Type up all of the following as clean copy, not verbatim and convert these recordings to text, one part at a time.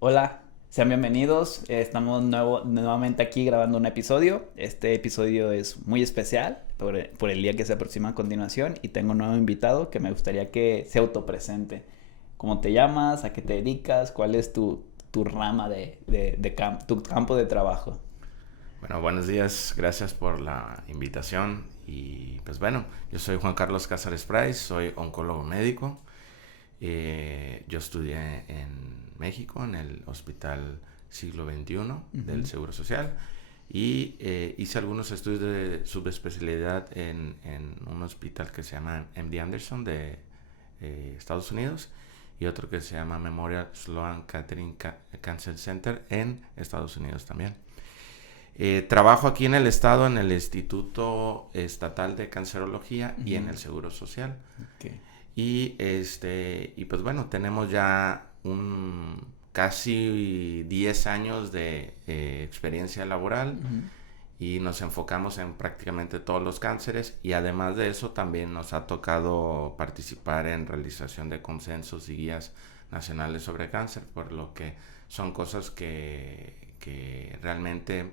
Hola, sean bienvenidos. Estamos nuevamente aquí grabando un episodio. Este episodio es muy especial por el día que se aproxima a continuación y tengo un nuevo invitado que me gustaría que se autopresente. ¿Cómo te llamas? ¿A qué te dedicas? ¿Cuál es tu rama tu campo de trabajo? Bueno, buenos días, gracias por la invitación. Y pues bueno, yo soy Juan Carlos Cázares Price, soy oncólogo médico. Yo estudié en México, en el Hospital Siglo XXI del Ujú. Seguro Social. Y hice algunos estudios de subespecialidad en un hospital que se llama MD Anderson de Estados Unidos y otro que se llama Memorial Sloan Kettering Cancer Center en Estados Unidos también. Trabajo aquí en el estado, en el Instituto Estatal de Cancerología y en Ujú. el Seguro Social. Ok. Y pues bueno, tenemos ya casi 10 años de experiencia laboral Ujú. y nos enfocamos en prácticamente todos los cánceres, y además de eso también nos ha tocado participar en realización de consensos y guías nacionales sobre cáncer, por lo que son cosas que realmente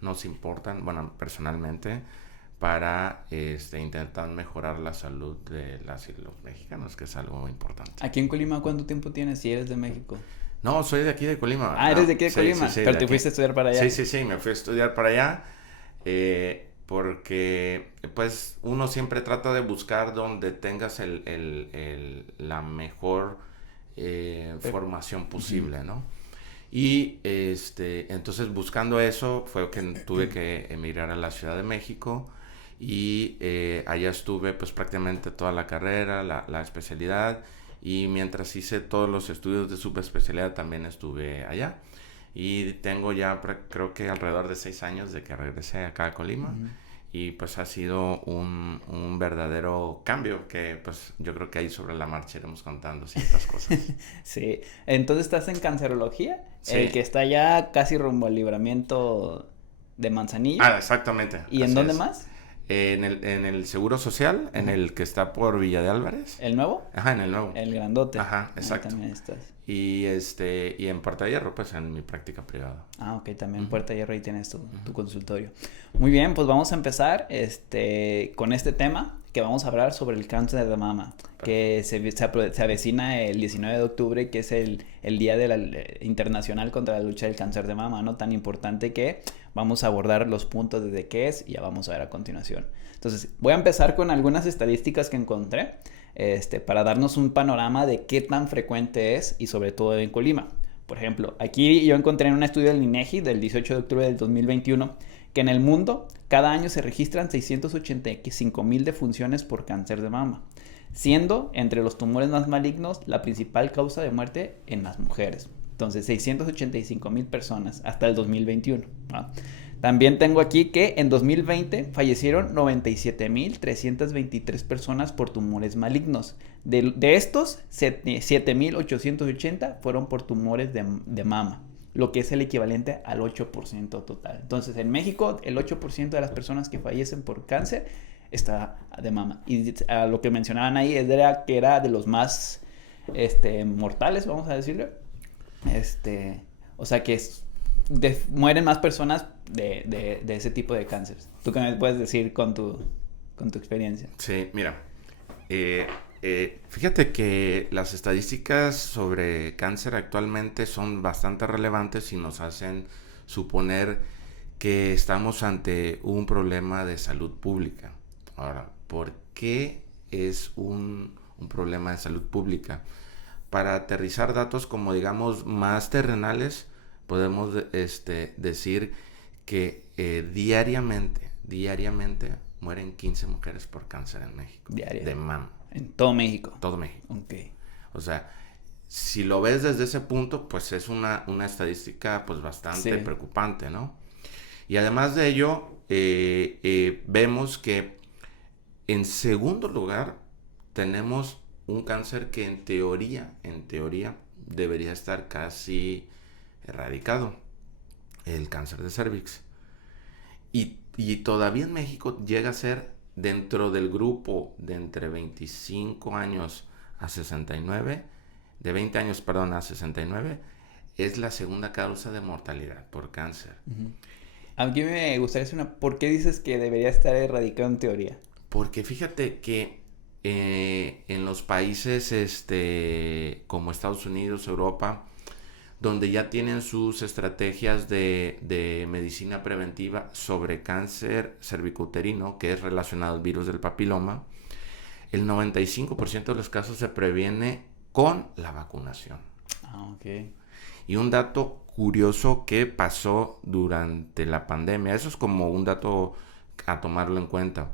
nos importan, bueno, personalmente, para intentar mejorar la salud de las y los mexicanos, que es algo importante. Aquí en Colima, ¿cuánto tiempo tienes si eres de México? No, soy de aquí de Colima. Ah, eres de No, aquí de sí, sí, Colima, sí, pero de te aquí. fuiste a estudiar para Sí, allá. sí, sí, me fui a estudiar para allá, porque pues uno siempre trata de buscar donde tengas la mejor formación Ujú. posible, ¿no? Y entonces buscando eso fue que tuve que emigrar a la Ciudad de México, y allá estuve pues prácticamente toda la carrera, la especialidad, y mientras hice todos los estudios de subespecialidad también estuve allá. Y tengo ya creo que alrededor de 6 años de que regresé acá a Colima, Ujú. y pues ha sido un verdadero cambio que pues yo creo que ahí sobre la marcha iremos contando ciertas cosas. Sí, entonces estás en cancerología, el Sí. que está ya casi rumbo al libramiento de Manzanillo. Exactamente, ¿Y en así dónde es. más? En el Seguro Social, en Ajá. el que está por Villa de Álvarez. ¿El nuevo? Ajá, en el nuevo. El grandote. Ajá, Ahí exacto. también estás. Y en Puerta de Hierro, pues en mi práctica privada. Ah, ok, también Ujú, Puerta Hierro ahí tienes tu ujú. consultorio. Muy bien, pues vamos a empezar con este tema que vamos a hablar sobre el cáncer de mama, Perfecto. que se avecina el 19 de octubre, que es el Día Internacional contra la Lucha del Cáncer de Mama, ¿no? Tan importante que vamos a abordar los puntos desde qué es y ya vamos a ver a continuación. Entonces, voy a empezar con algunas estadísticas que encontré, para darnos un panorama de qué tan frecuente es y sobre todo en Colima. Por ejemplo, aquí yo encontré en un estudio del INEGI del 18 de octubre del 2021 que en el mundo cada año se registran 685,000 defunciones por cáncer de mama, siendo entre los tumores más malignos la principal causa de muerte en las mujeres. Entonces, 685,000 personas hasta el 2021. ¿No? También tengo aquí que en 2020 fallecieron 97,323 personas por tumores malignos. De estos, 7,880 fueron por tumores de mama, lo que es el equivalente al 8% total. Entonces, en México, el 8% de las personas que fallecen por cáncer está de mama. Y a lo que mencionaban ahí era que era de los más mortales, vamos a decirlo. Este, o sea que mueren más personas de ese tipo de cáncer. ¿Tú qué me puedes decir con tu experiencia? Sí, mira, eh, fíjate que las estadísticas sobre cáncer actualmente son bastante relevantes y nos hacen suponer que estamos ante un problema de salud pública. Ahora, ¿por qué es un problema de salud pública? Para aterrizar datos como digamos más terrenales, podemos decir que diariamente mueren 15 mujeres por cáncer en México, Diaria. de mama, En todo México. todo México. Ok. O sea, si lo ves desde ese punto, pues es una estadística pues bastante Sí. preocupante, ¿no? Y además de ello, vemos que en segundo lugar tenemos un cáncer que en teoría debería estar casi erradicado, el cáncer de cervix. Y todavía en México llega a ser dentro del grupo de entre 25 años a 69, de 20 años, perdón, a 69, es la segunda causa de mortalidad por cáncer. Uh-huh. A mí me gustaría hacer ¿por qué dices que debería estar erradicado en teoría? Porque fíjate que en los países como Estados Unidos, Europa, donde ya tienen sus estrategias de medicina preventiva sobre cáncer cervicouterino, que es relacionado al virus del papiloma, el 95% de los casos se previene con la vacunación. Ah, ok. Y un dato curioso que pasó durante la pandemia, eso es como un dato a tomarlo en cuenta.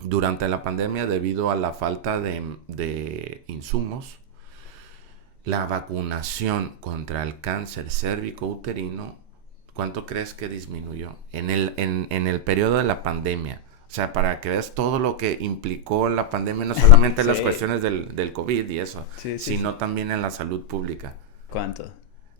Durante la pandemia, debido a la falta de insumos, la vacunación contra el cáncer cérvico-uterino, ¿cuánto crees que disminuyó? En el periodo de la pandemia. O sea, para que veas todo lo que implicó la pandemia, no solamente Sí. las cuestiones del COVID y eso, Sí, sino también en la salud pública. ¿Cuánto?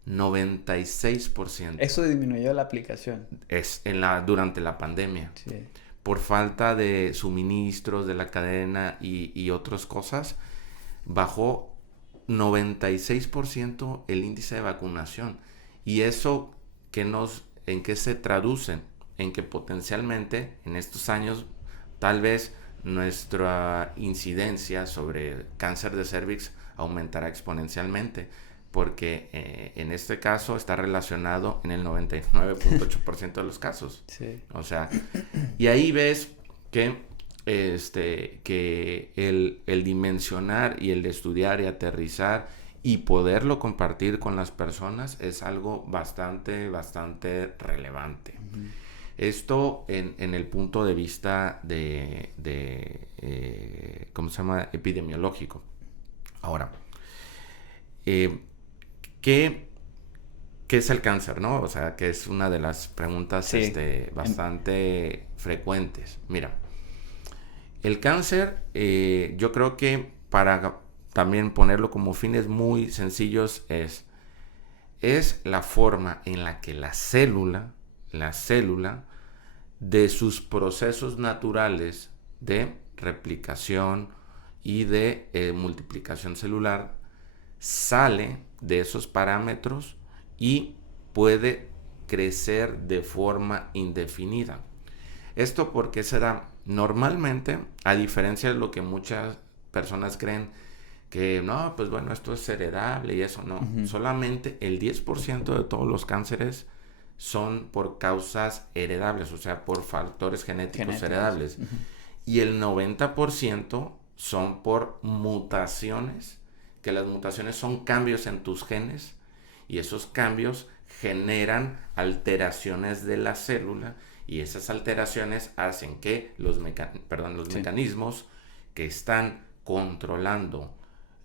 96%. Eso disminuyó la aplicación. Es durante la pandemia. Sí. Por falta de suministros de la cadena y otras cosas, bajó 96% el índice de vacunación. Y eso ¿en qué se traduce? En que potencialmente en estos años tal vez nuestra incidencia sobre cáncer de cervix aumentará exponencialmente, porque en este caso está relacionado en el 99.8% de los casos. Sí. O sea, y ahí ves que el dimensionar y el de estudiar y aterrizar y poderlo compartir con las personas es algo bastante relevante. Uh-huh. Esto en el punto de vista ¿cómo se llama? Epidemiológico. Ahora, ¿qué es el cáncer, no? O sea, que es una de las preguntas sí. Bastante frecuentes. Mira, el cáncer, yo creo que para también ponerlo como fines muy sencillos es la forma en la que la célula de sus procesos naturales de replicación y de multiplicación celular sale de esos parámetros y puede crecer de forma indefinida. ¿Esto por qué se da? Normalmente, a diferencia de lo que muchas personas creen, que no, pues bueno, esto es heredable y eso no. Uh-huh. Solamente el 10% de todos los cánceres son por causas heredables, o sea, por factores genéticos heredables. Uh-huh. Y el 90% son por mutaciones, que las mutaciones son cambios en tus genes, y esos cambios generan alteraciones de la célula, y esas alteraciones hacen que los mecanismos que están controlando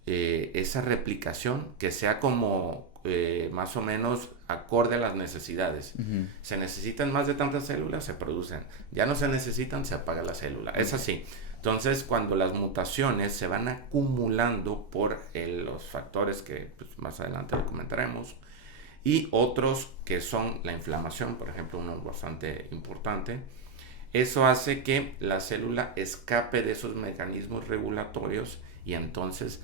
esa replicación, que sea como más o menos acorde a las necesidades. Uh-huh. Se necesitan más de tantas células, se producen. Ya no se necesitan, se apaga la célula. Okay. Es así. Entonces, cuando las mutaciones se van acumulando por los factores que pues, más adelante lo comentaremos, y otros que son la inflamación, por ejemplo, uno bastante importante, eso hace que la célula escape de esos mecanismos regulatorios y entonces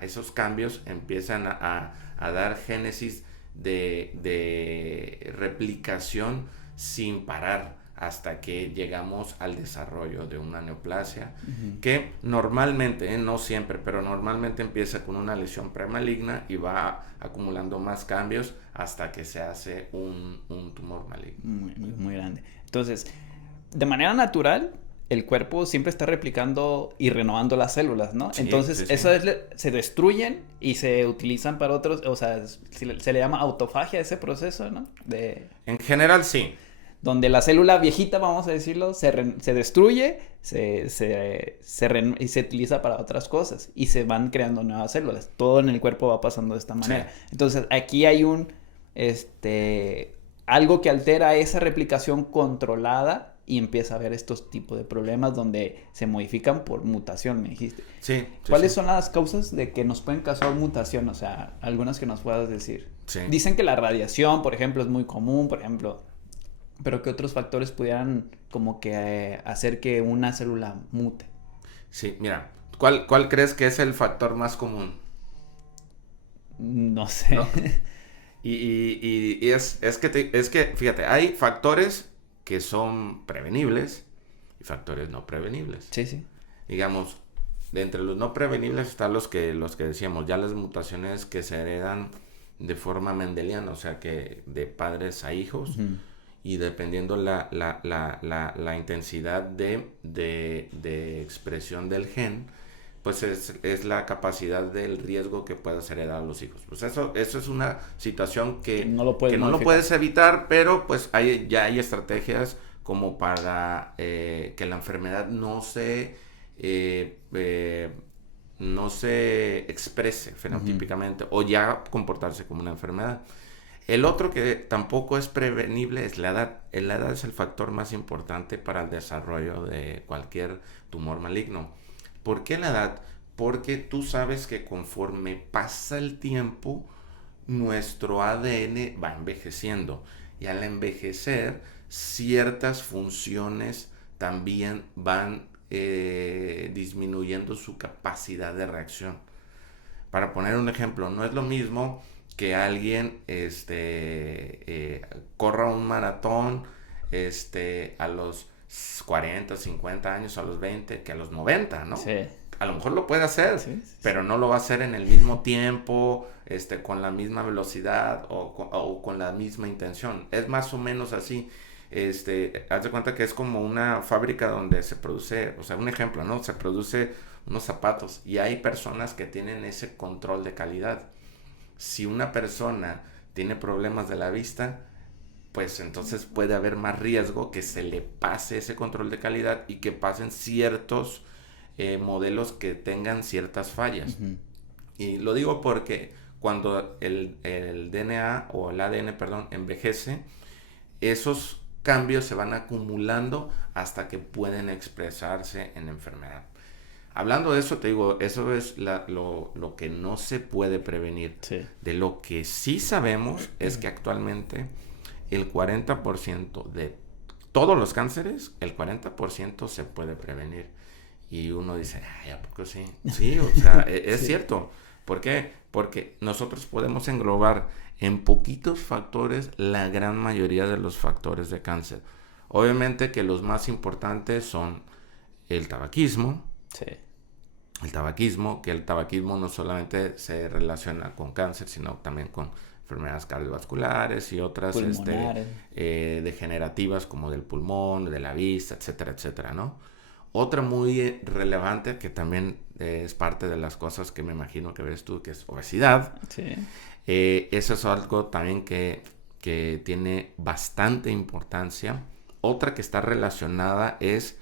esos cambios empiezan a dar génesis de replicación sin parar hasta que llegamos al desarrollo de una neoplasia, uh-huh. que normalmente, no siempre, pero normalmente empieza con una lesión premaligna y va acumulando más cambios hasta que se hace un tumor maligno. Muy grande. Entonces, de manera natural, el cuerpo siempre está replicando y renovando las células, ¿no? Sí, entonces, sí, se destruyen y se utilizan para otros, o sea, se le llama autofagia a ese proceso, ¿no? En general, sí. Donde la célula viejita, vamos a decirlo, se destruye y se utiliza para otras cosas y se van creando nuevas células. Todo en el cuerpo va pasando de esta manera. Sí. Entonces, aquí hay algo que altera esa replicación controlada y empieza a haber estos tipos de problemas donde se modifican por mutación, me dijiste. Sí. ¿Cuáles son las causas de que nos pueden causar mutación? O sea, algunas que nos puedas decir. Sí. Dicen que la radiación, por ejemplo, es muy común, por ejemplo... Pero ¿qué otros factores pudieran como que hacer que una célula mute? Sí, mira, ¿cuál crees que es el factor más común? No sé. ¿no? Y es que, fíjate, hay factores que son prevenibles y factores no prevenibles. Sí, sí. Digamos, de entre los no prevenibles están los que decíamos, ya las mutaciones que se heredan de forma mendeliana, o sea que de padres a hijos, Ujú. y dependiendo la intensidad de expresión del gen, pues es la capacidad del riesgo que puedas heredar a los hijos. Pues eso es una situación No lo puedes que no lo modificar. puedes evitar, pero pues ya hay estrategias como para que la enfermedad eh, eh, no se exprese Ujú. fenotípicamente o ya comportarse como una enfermedad. El otro que tampoco es prevenible es la edad. La edad es el factor más importante para el desarrollo de cualquier tumor maligno. ¿Por qué la edad? Porque tú sabes que conforme pasa el tiempo, nuestro ADN va envejeciendo. Y al envejecer, ciertas funciones también van disminuyendo su capacidad de reacción. Para poner un ejemplo, no es lo mismo que alguien corra un maratón a los 40, 50 años, a los 20, que a los 90, ¿no? Sí. A lo mejor lo puede hacer, Sí, sí, sí. pero no lo va a hacer en el mismo tiempo, con la misma velocidad o con la misma intención. Es más o menos así. Haz de cuenta que es como una fábrica donde se produce, o sea, un ejemplo, ¿no? Se produce unos zapatos y hay personas que tienen ese control de calidad. Si una persona tiene problemas de la vista, pues entonces puede haber más riesgo que se le pase ese control de calidad y que pasen ciertos modelos que tengan ciertas fallas. Ujú. Y lo digo porque cuando el DNA o el ADN, perdón, envejece, esos cambios se van acumulando hasta que pueden expresarse en enfermedad. Hablando de eso, te digo, eso es lo que no se puede prevenir. Sí. De lo que sí sabemos es que actualmente el 40% de todos los cánceres, el 40% se puede prevenir. Y uno dice, ay, ¿a poco sí? Sí, o sea, es Sí. cierto. ¿Por qué? Porque nosotros podemos englobar en poquitos factores la gran mayoría de los factores de cáncer. Obviamente que los más importantes son el tabaquismo, Sí. que el tabaquismo no solamente se relaciona con cáncer, sino también con enfermedades cardiovasculares y otras Pulmonares. degenerativas como del pulmón, de la vista, etcétera, etcétera, ¿no? Otra muy relevante que también es parte de las cosas que me imagino que ves tú, que es obesidad. Sí. Eso es algo también que tiene bastante importancia. Otra que está relacionada es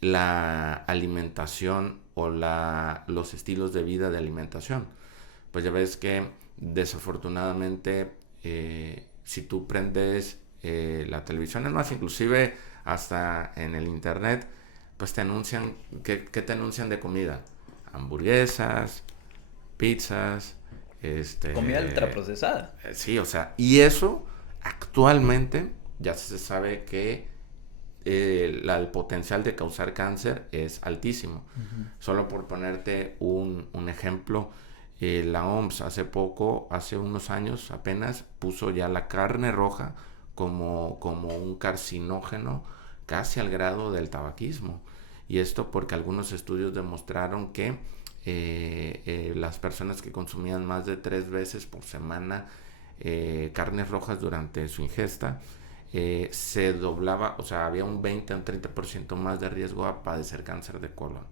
la alimentación o los estilos de vida de alimentación. Pues ya ves que desafortunadamente si tú prendes la televisión, es más, inclusive hasta en el internet, pues te anuncian, ¿qué te anuncian de comida? Hamburguesas, pizzas, Comida ultraprocesada. sí, o sea, y eso actualmente ya se sabe que el potencial de causar cáncer es altísimo. Ujú. Solo por ponerte un ejemplo, la OMS hace unos años apenas, puso ya la carne roja como un carcinógeno casi al grado del tabaquismo. Y esto porque algunos estudios demostraron que las personas que consumían más de 3 veces por semana carnes rojas durante su ingesta, se doblaba, o sea, había un 20 o un 30% más de riesgo a padecer cáncer de colon.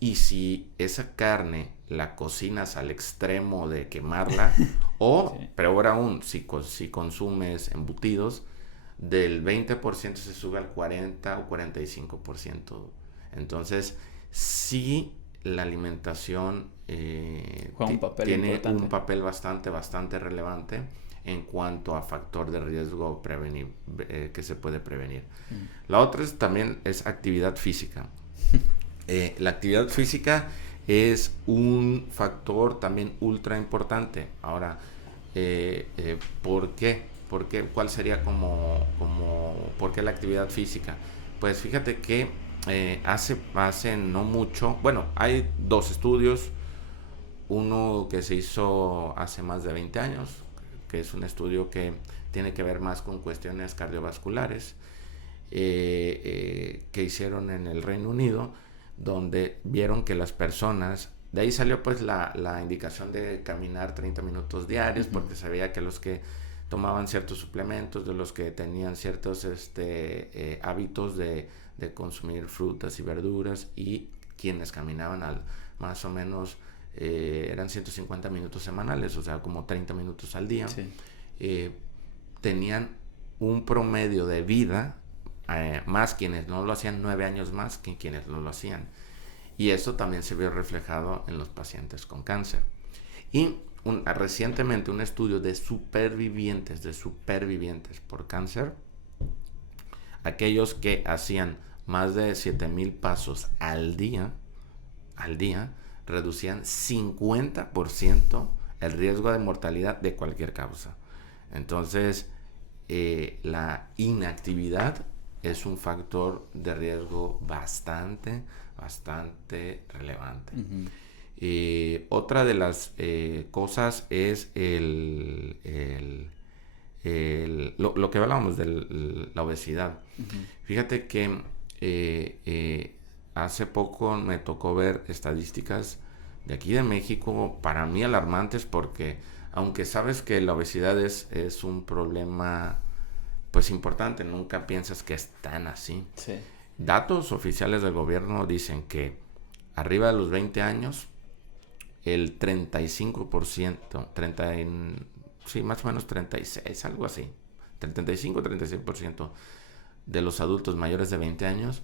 Y si esa carne la cocinas al extremo de quemarla, o Sí. peor aún, si consumes embutidos, del 20% se sube al 40 o 45%. Entonces, sí, la alimentación Juega un papel tiene importante. un papel bastante relevante en cuanto a factor de riesgo que se puede prevenir. Mm. La otra también es actividad física. La actividad física es un factor también ultra importante. Ahora, ¿por qué? ¿Cuál sería por qué la actividad física? Pues fíjate que hace no mucho, bueno, hay dos estudios. uno que se hizo hace más de 20 años, que es un estudio que tiene que ver más con cuestiones cardiovasculares, que hicieron en el Reino Unido, donde vieron que las personas, de ahí salió pues la indicación de caminar 30 minutos diarios, porque se veía que los que tomaban ciertos suplementos, de los que tenían ciertos hábitos de consumir frutas y verduras, y quienes caminaban más o menos eran 150 minutos semanales, o sea, como 30 minutos al día, Sí. tenían un promedio de vida, más quienes no lo hacían, 9 años más que quienes no lo hacían. Y eso también se vio reflejado en los pacientes con cáncer. Y recientemente un estudio de supervivientes por cáncer, aquellos que hacían más de 7,000 pasos al día, reducían 50% el riesgo de mortalidad de cualquier causa. Entonces, la inactividad es un factor de riesgo bastante relevante. Otra de las cosas es lo que hablábamos de la obesidad. Fíjate que hace poco me tocó ver estadísticas de aquí de México, para mí alarmantes, porque aunque sabes que la obesidad es un problema pues importante, nunca piensas que es tan así. Sí. Datos oficiales del gobierno dicen que arriba de los 20 años, el 35%, sí, más o menos 36, algo así, 35-36% de los adultos mayores de 20 años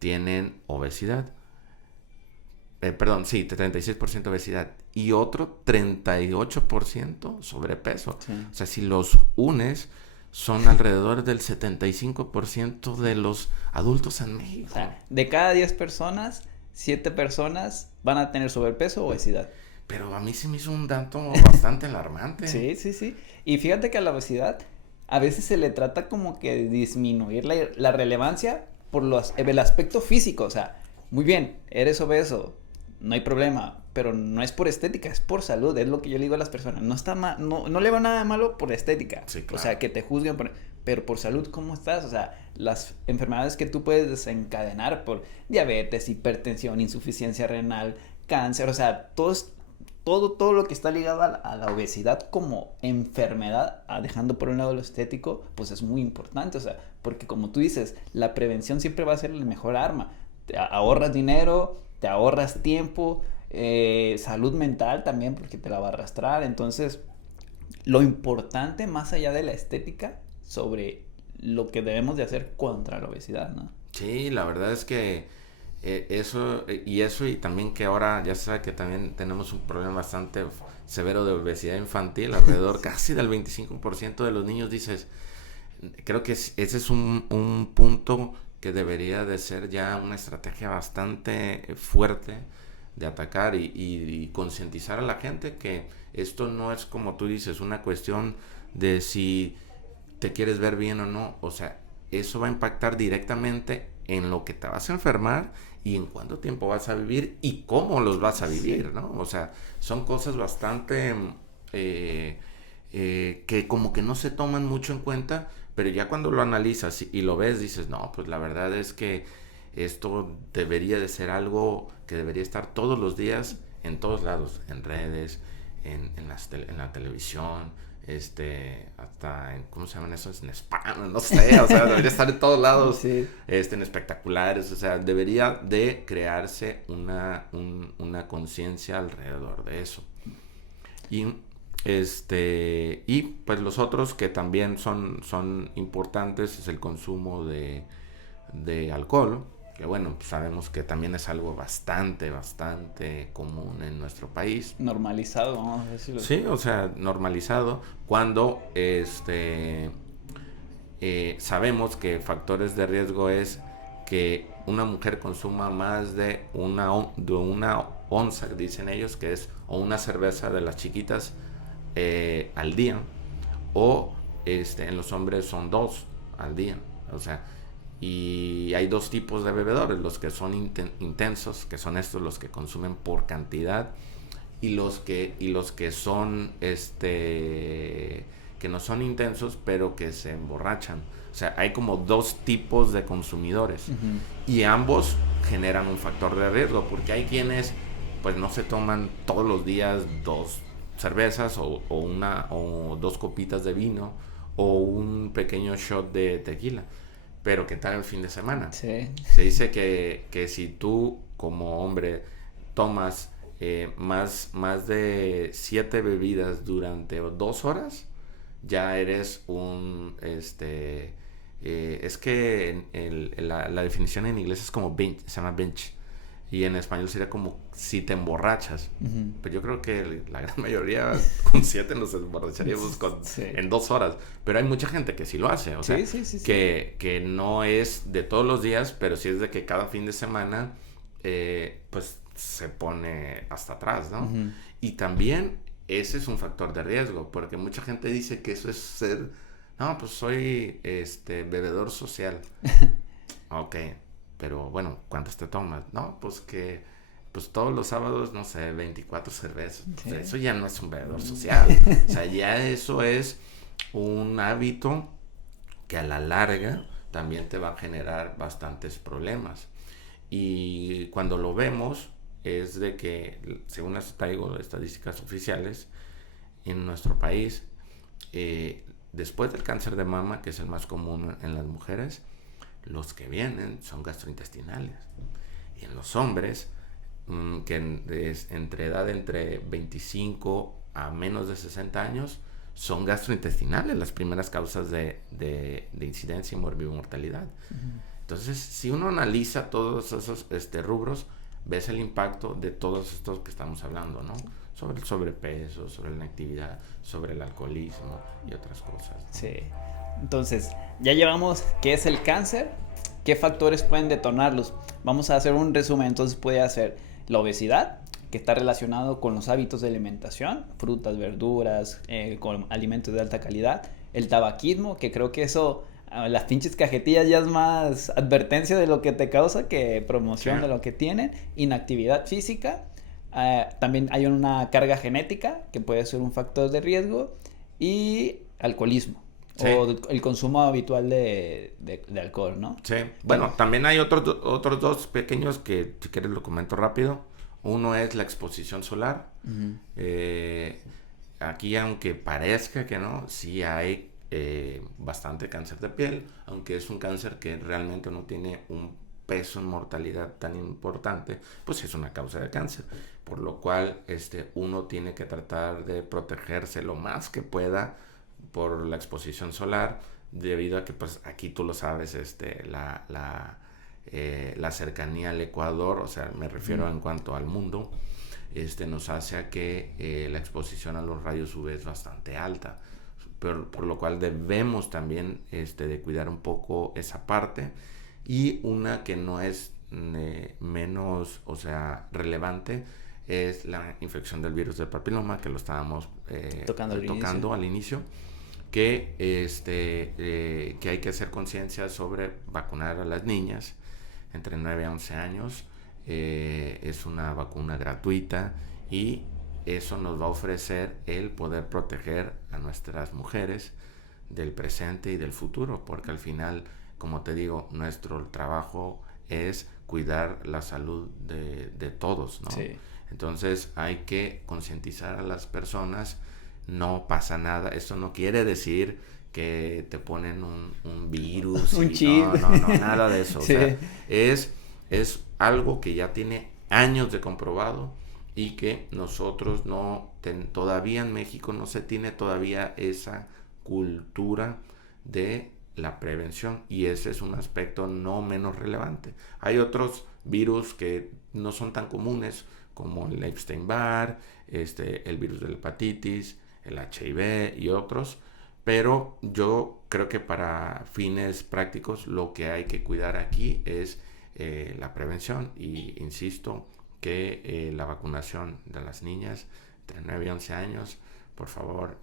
tienen obesidad. Perdón, sí, 36% obesidad y otro 38% sobrepeso. Sí. O sea, si los unes, son alrededor del 75% de los adultos en México. O sea, de cada 10 personas, 7 personas van a tener sobrepeso o obesidad. Pero a mí se me hizo un dato bastante alarmante. Sí. Y fíjate que a la obesidad a veces se le trata como que de disminuir la relevancia por el aspecto físico. O sea, muy bien, eres obeso, no hay problema, pero no es por estética, es por salud, es lo que yo le digo a las personas. No está no le va nada de malo por estética. Sí, claro. O sea, que te juzguen pero por salud, ¿cómo estás? O sea, las enfermedades que tú puedes desencadenar por diabetes, hipertensión, insuficiencia renal, cáncer, o sea, todo lo que está ligado a la obesidad como enfermedad, dejando por un lado lo estético, pues es muy importante, o sea, porque como tú dices, la prevención siempre va a ser la mejor arma. Te ahorras dinero, te ahorras tiempo, salud mental también, porque te la va a arrastrar. Entonces, lo importante más allá de la estética, sobre lo que debemos de hacer contra la obesidad, ¿no? Sí, la verdad es que eso y también que ahora ya se sabe que también tenemos un problema bastante severo de obesidad infantil, alrededor casi del 25% de los niños. Dices, creo que ese es un punto que debería de ser ya una estrategia bastante fuerte de atacar y concientizar a la gente que esto no es, como tú dices, una cuestión de si te quieres ver bien o no. O sea, eso va a impactar directamente en lo que te vas a enfermar y en cuánto tiempo vas a vivir y cómo los vas a vivir, ¿no? O sea, son cosas bastante que como que no se toman mucho en cuenta, pero ya cuando lo analizas y lo ves, dices, no, pues la verdad es que esto debería de ser algo que debería estar todos los días en todos lados, en redes, en la televisión, hasta en, ¿cómo se llaman esos? En spam, no sé, o sea, debería estar en todos lados, Sí. en espectaculares, o sea, debería de crearse una conciencia alrededor de eso. Y pues los otros que también son importantes es el consumo de alcohol, que bueno, sabemos que también es algo bastante común en nuestro país. Normalizado, vamos a decirlo. Sí, o sea, normalizado, cuando sabemos que factores de riesgo es que una mujer consuma más de una onza, dicen ellos, que es, o una cerveza de las chiquitas al día, o en los hombres son 2 al día, o sea, y hay 2 tipos de bebedores, los que son intensos, que son estos los que consumen por cantidad, y los que son, que no son intensos, pero que se emborrachan. O sea, hay como dos tipos de consumidores. Ujú. Y ambos generan un factor de riesgo, porque hay quienes pues no se toman todos los días dos cervezas o dos copitas de vino o un pequeño shot de tequila. Pero ¿qué tal el fin de semana? Sí. Se dice que si tú como hombre tomas más de 7 bebidas durante 2 horas, ya eres es que la definición en inglés es como binge, se llama binge. Y en español sería como si te emborrachas. Ujú. Pero yo creo que la gran mayoría con 7 nos emborracharíamos Sí. en 2 horas. Pero hay mucha gente que sí lo hace. O sea, Sí, sí, sí, sí. que no es de todos los días, pero sí es de que cada fin de semana, pues se pone hasta atrás, ¿no? Ujú. Y también ese es un factor de riesgo, porque mucha gente dice que eso es ser, no, pues soy bebedor social. Ok, pero bueno, ¿cuántas te tomas? No, pues que pues todos los sábados, no sé, 24 cervezas. Sí. O sea, eso ya no es un bebedor social. O sea, ya eso es un hábito que a la larga también te va a generar bastantes problemas. Y cuando lo vemos es de que, según las traigo estadísticas oficiales, en nuestro país, después del cáncer de mama, que es el más común en las mujeres, los que vienen son gastrointestinales. Y en los hombres, que es entre 25 a menos de 60 años, son gastrointestinales las primeras causas de incidencia y mortalidad. Entonces, si uno analiza todos esos rubros, ves el impacto de todos estos que estamos hablando, ¿no? Sobre el sobrepeso, sobre la inactividad, sobre el alcoholismo y otras cosas, ¿no? Sí. Entonces, ya llevamos qué es el cáncer, qué factores pueden detonarlos. Vamos a hacer un resumen. Entonces puede ser la obesidad, que está relacionado con los hábitos de alimentación, frutas, verduras, con alimentos de alta calidad. El tabaquismo, que creo que eso, las pinches cajetillas ya es más advertencia de lo que te causa que promoción Sí. de lo que tienen. Inactividad física. También hay una carga genética, que puede ser un factor de riesgo. Y alcoholismo. Sí. O el consumo habitual de alcohol, ¿no? Sí, bueno, también hay otros dos pequeños que si quieres lo comento rápido. Uno es la exposición solar. Uh-huh. Aquí, aunque parezca que no, sí hay bastante cáncer de piel, aunque es un cáncer que realmente no tiene un peso en mortalidad tan importante, pues es una causa de cáncer, por lo cual uno tiene que tratar de protegerse lo más que pueda por la exposición solar, debido a que pues aquí tú lo sabes, la cercanía al Ecuador, o sea, me refiero en cuanto al mundo, nos hace a que la exposición a los rayos UV es bastante alta, por lo cual debemos también de cuidar un poco esa parte. Y una que no es menos, o sea, relevante, es la infección del virus del papiloma, que lo estábamos tocando al inicio, que hay que hacer conciencia sobre vacunar a las niñas entre 9 a 11 años. Es una vacuna gratuita y eso nos va a ofrecer el poder proteger a nuestras mujeres del presente y del futuro, porque al final, como te digo, nuestro trabajo es cuidar la salud de todos, ¿no? Sí. Entonces hay que concientizar a las personas. No pasa nada, esto no quiere decir que te ponen un virus un chip. No, nada de eso. Sí. O sea, es algo que ya tiene años de comprobado y que nosotros todavía en México no se tiene todavía esa cultura de la prevención, y ese es un aspecto no menos relevante. Hay otros virus que no son tan comunes, como el Epstein-Barr, el virus de la hepatitis, el HIV y otros, pero yo creo que para fines prácticos lo que hay que cuidar aquí es la prevención, y insisto que la vacunación de las niñas de 9 y 11 años, por favor,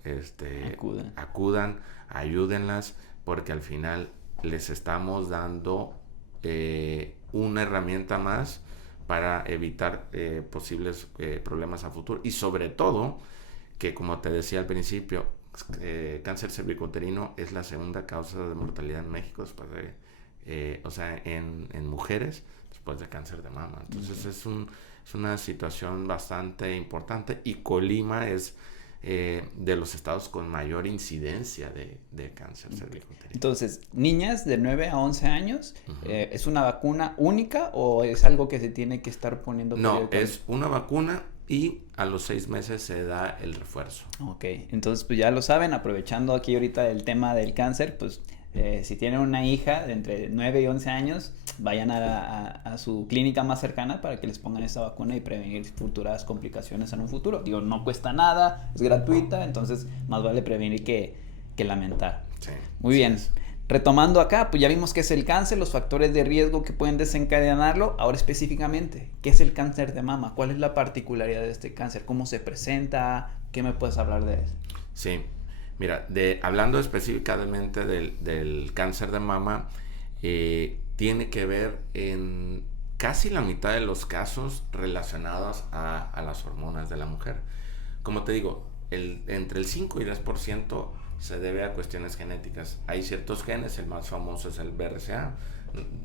acudan, ayúdenlas, porque al final les estamos dando una herramienta más para evitar posibles problemas a futuro. Y sobre todo, que como te decía al principio, cáncer cervicouterino es la segunda causa de mortalidad en México después de, o sea, en mujeres después de cáncer de mama. Entonces es una situación bastante importante, y Colima es de los estados con mayor incidencia de cáncer cervicouterino. Entonces, niñas de 9 a 11 años, ¿es una vacuna única o es algo que se tiene que estar poniendo No, periódicamente? es una vacuna y a los 6 meses se da el refuerzo. Ok, entonces pues ya lo saben, aprovechando aquí ahorita el tema del cáncer, pues si tienen una hija de entre 9 y 11 años, vayan a su clínica más cercana para que les pongan esta vacuna y prevenir futuras complicaciones en un futuro. Digo, no cuesta nada, es gratuita, entonces más vale prevenir que lamentar. Sí, Muy bien. Retomando acá, pues ya vimos qué es el cáncer, los factores de riesgo que pueden desencadenarlo. Ahora específicamente, ¿qué es el cáncer de mama? ¿Cuál es la particularidad de este cáncer? ¿Cómo se presenta? ¿Qué me puedes hablar de eso? Sí, mira, hablando específicamente del cáncer de mama, tiene que ver en casi la mitad de los casos relacionados a las hormonas de la mujer. Como te digo, entre el 5 y 10% se debe a cuestiones genéticas. Hay ciertos genes, el más famoso es el BRCA.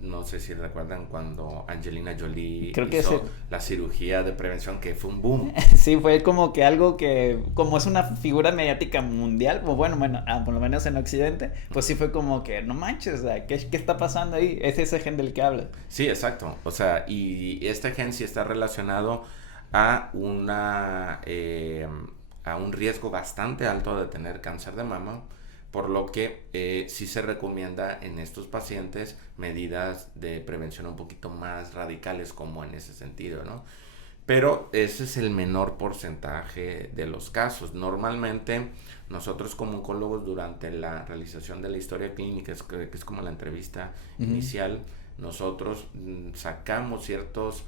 No sé si recuerdan cuando Angelina Jolie Creo que hizo la cirugía de prevención, que fue un boom. Sí, fue como que algo que, como es una figura mediática mundial, pues bueno, por lo menos en Occidente, pues sí fue como que, no manches, o sea, ¿qué está pasando ahí? Es ese gen del que habla. Sí, exacto. O sea, y este gen sí está relacionado a a un riesgo bastante alto de tener cáncer de mama, por lo que sí se recomienda en estos pacientes medidas de prevención un poquito más radicales, como en ese sentido, ¿no? Pero ese es el menor porcentaje de los casos. Normalmente nosotros como oncólogos, durante la realización de la historia clínica, que es como la entrevista inicial, nosotros sacamos ciertos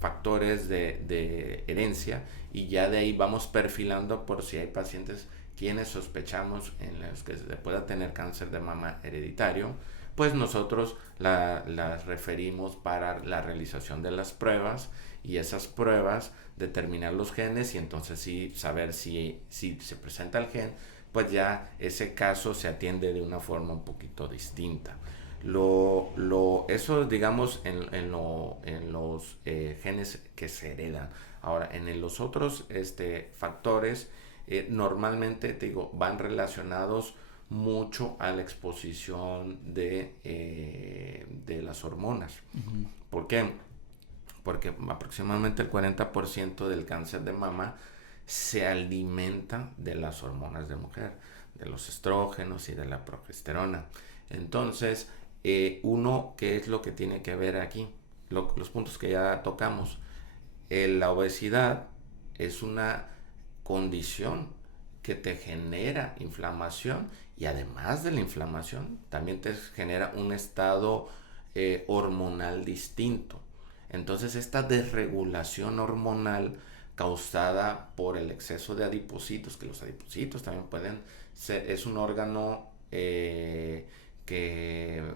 factores de herencia, y ya de ahí vamos perfilando por si hay pacientes quienes sospechamos en los que se pueda tener cáncer de mama hereditario, pues nosotros las referimos para la realización de las pruebas, y esas pruebas determinar los genes, y entonces sí saber si se presenta el gen, pues ya ese caso se atiende de una forma un poquito distinta. Eso digamos en los genes que se heredan. Ahora, en los otros factores, normalmente te digo, van relacionados mucho a la exposición de las hormonas. ¿Por qué? Porque aproximadamente el 40% del cáncer de mama se alimenta de las hormonas de mujer, de los estrógenos y de la progesterona. Entonces, ¿qué es lo que tiene que ver aquí? Los puntos que ya tocamos. La obesidad es una condición que te genera inflamación, y además de la inflamación, también te genera un estado hormonal distinto. Entonces, esta desregulación hormonal causada por el exceso de adipocitos, que los adipocitos también pueden ser, es un órgano que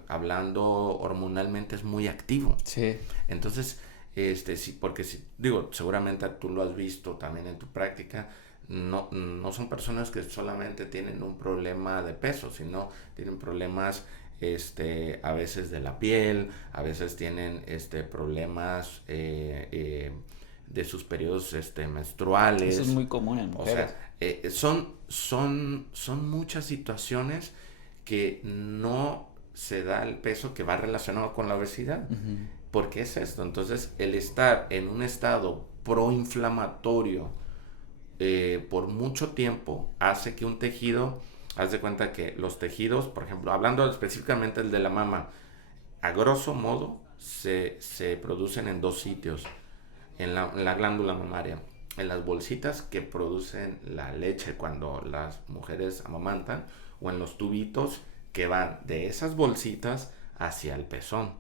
hablando hormonalmente es muy activo. Sí. Entonces, sí, porque digo, seguramente tú lo has visto también en tu práctica, no son personas que solamente tienen un problema de peso, sino tienen problemas a veces de la piel, a veces tienen problemas de sus periodos menstruales. Eso es muy común en mujeres. O sea, son muchas situaciones que no se da el peso que va relacionado con la obesidad. ¿Por qué es esto? Entonces, el estar en un estado proinflamatorio por mucho tiempo hace que un tejido, haz de cuenta que los tejidos, por ejemplo, hablando específicamente del de la mama, a grosso modo se producen en dos sitios, en la glándula mamaria, en las bolsitas que producen la leche cuando las mujeres amamantan, o en los tubitos que van de esas bolsitas hacia el pezón.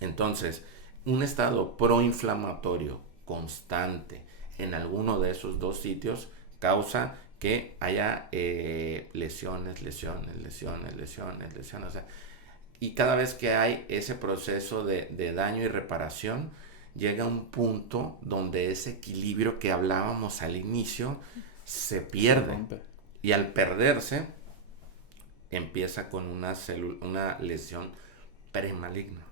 Entonces, un estado proinflamatorio constante en alguno de esos dos sitios causa que haya lesiones. O sea, y cada vez que hay ese proceso de daño y reparación, llega un punto donde ese equilibrio que hablábamos al inicio se pierde. Y al perderse, empieza con una lesión premaligna.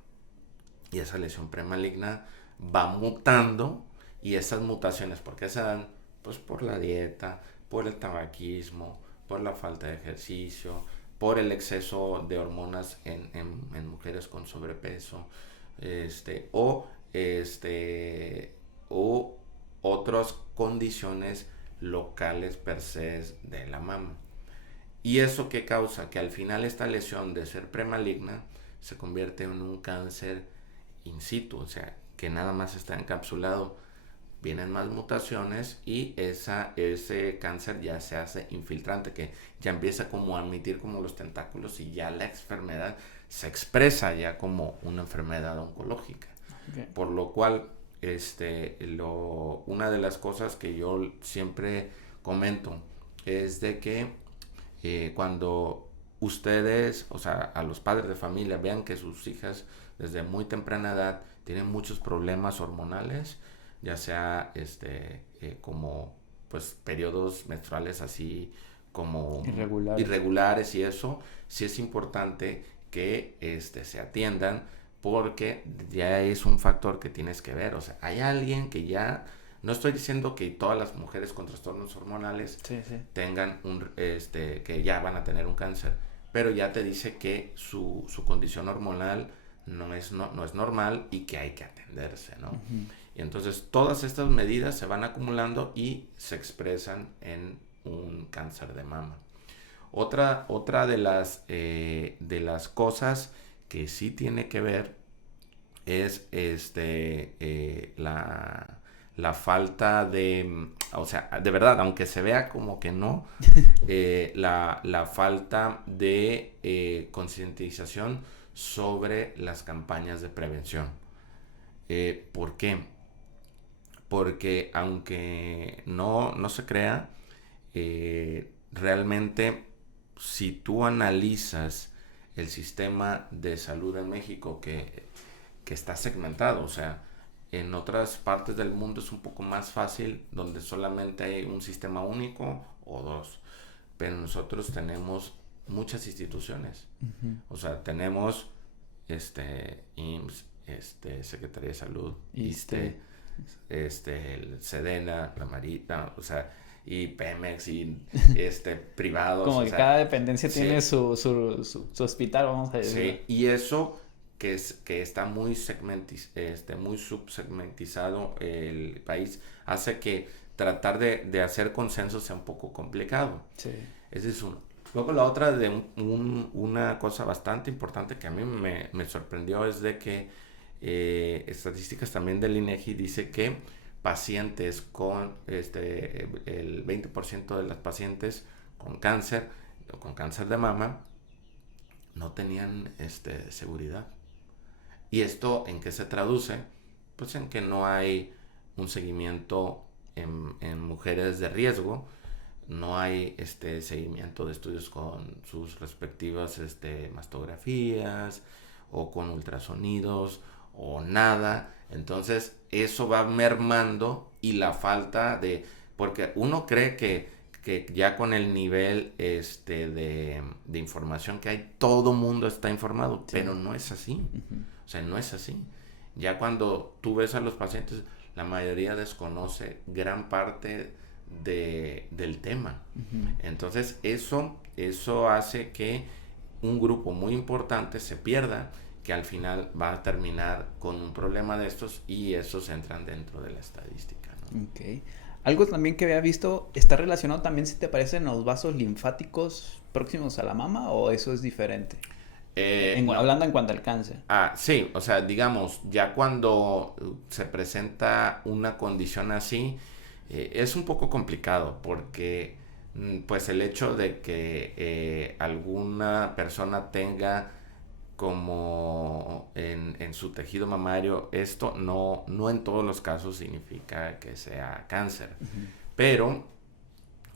Y esa lesión premaligna va mutando, y esas mutaciones, ¿por qué se dan? Pues por la dieta, por el tabaquismo, por la falta de ejercicio, por el exceso de hormonas en mujeres con sobrepeso, o o otras condiciones locales per se de la mama. ¿Y eso qué causa? Que al final esta lesión, de ser premaligna, se convierte en un cáncer in situ, o sea, que nada más está encapsulado. Vienen más mutaciones y ese cáncer ya se hace infiltrante, que ya empieza como a emitir como los tentáculos, y ya la enfermedad se expresa ya como una enfermedad oncológica. Okay. Por lo cual, una de las cosas que yo siempre comento es de que cuando ustedes, o sea, a los padres de familia, vean que sus hijas desde muy temprana edad tienen muchos problemas hormonales, ya sea como pues periodos menstruales así como irregulares y eso, sí es importante que se atiendan, porque ya es un factor que tienes que ver. O sea, hay alguien que ya, no estoy diciendo que todas las mujeres con trastornos hormonales tengan que ya van a tener un cáncer, pero ya te dice que su condición hormonal no es normal y que hay que atenderse, ¿no? Uh-huh. Y entonces todas estas medidas se van acumulando y se expresan en un cáncer de mama. Otra de las cosas que sí tiene que ver es la falta de, o sea, de verdad, aunque se vea como que no, la falta de concientización sobre las campañas de prevención. ¿Por qué? Porque aunque no se crea, realmente si tú analizas el sistema de salud en México, que está segmentado, o sea, en otras partes del mundo es un poco más fácil, donde solamente hay un sistema único o dos, pero nosotros tenemos muchas instituciones. Uh-huh. O sea, tenemos IMSS, Secretaría de Salud, el Sedena, la Marita, o sea, y Pemex, y privados. Como que cada dependencia tiene su hospital, vamos a decir. Sí, y eso que está muy muy subsegmentizado el país, hace que tratar de hacer consenso sea un poco complicado. Sí. Ese es uno. Luego la otra, de una cosa bastante importante que a mí me sorprendió, es de que estadísticas también del INEGI dice que pacientes con el 20% de las pacientes con cáncer o con cáncer de mama no tenían seguridad. ¿Y esto en qué se traduce? Pues en que no hay un seguimiento en mujeres de riesgo, no hay seguimiento de estudios con sus respectivas mastografías o con ultrasonidos o nada. Entonces eso va mermando, y la falta de, porque uno cree que ya con el nivel de información que hay, todo mundo está informado, sí. Pero no es así. Uh-huh. O sea, no es así. Ya cuando tú ves a los pacientes, la mayoría desconoce gran parte del tema. Uh-huh. Entonces eso hace que un grupo muy importante se pierda, que al final va a terminar con un problema de estos, y esos entran dentro de la estadística, ¿no? Okay. Algo también que había visto, ¿está relacionado también, si te parecen, los vasos linfáticos próximos a la mama, o eso es diferente? No. Hablando en cuanto al cáncer. Sí, o sea, digamos, ya cuando se presenta una condición así, es un poco complicado, porque pues el hecho de que alguna persona tenga como en su tejido mamario, esto no en todos los casos significa que sea cáncer. Uh-huh. Pero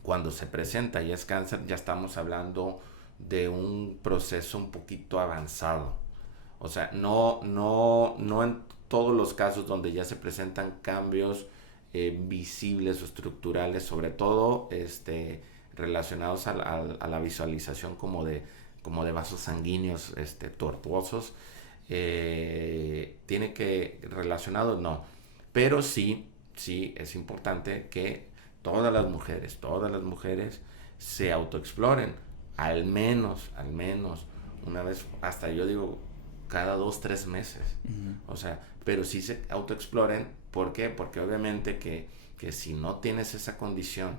cuando se presenta y es cáncer, ya estamos hablando de un proceso un poquito avanzado. O sea, no en todos los casos donde ya se presentan cambios visibles o estructurales, sobre todo relacionados a la visualización como de vasos sanguíneos tortuosos, tiene que relacionado, no, pero sí es importante que todas las mujeres se autoexploren, al menos una vez, hasta yo digo cada 2, 3 meses. O sea, pero sí se autoexploren. ¿Por qué? Porque obviamente que si no tienes esa condición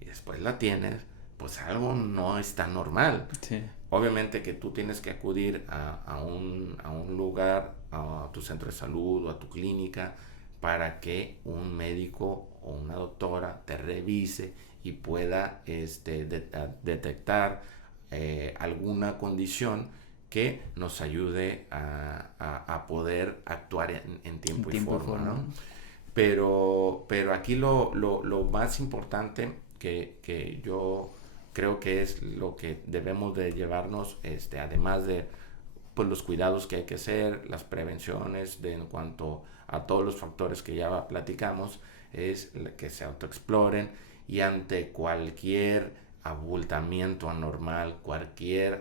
y después la tienes, pues algo no está normal. Sí. Obviamente que tú tienes que acudir a un lugar, a tu centro de salud o a tu clínica, para que un médico o una doctora te revise y pueda detectar alguna condición que nos ayude a poder actuar en tiempo y forma, ¿no? Pero aquí lo más importante que yo creo que es lo que debemos de llevarnos, además de pues, los cuidados que hay que hacer, las prevenciones en cuanto a todos los factores que ya platicamos, es que se autoexploren y ante cualquier abultamiento anormal,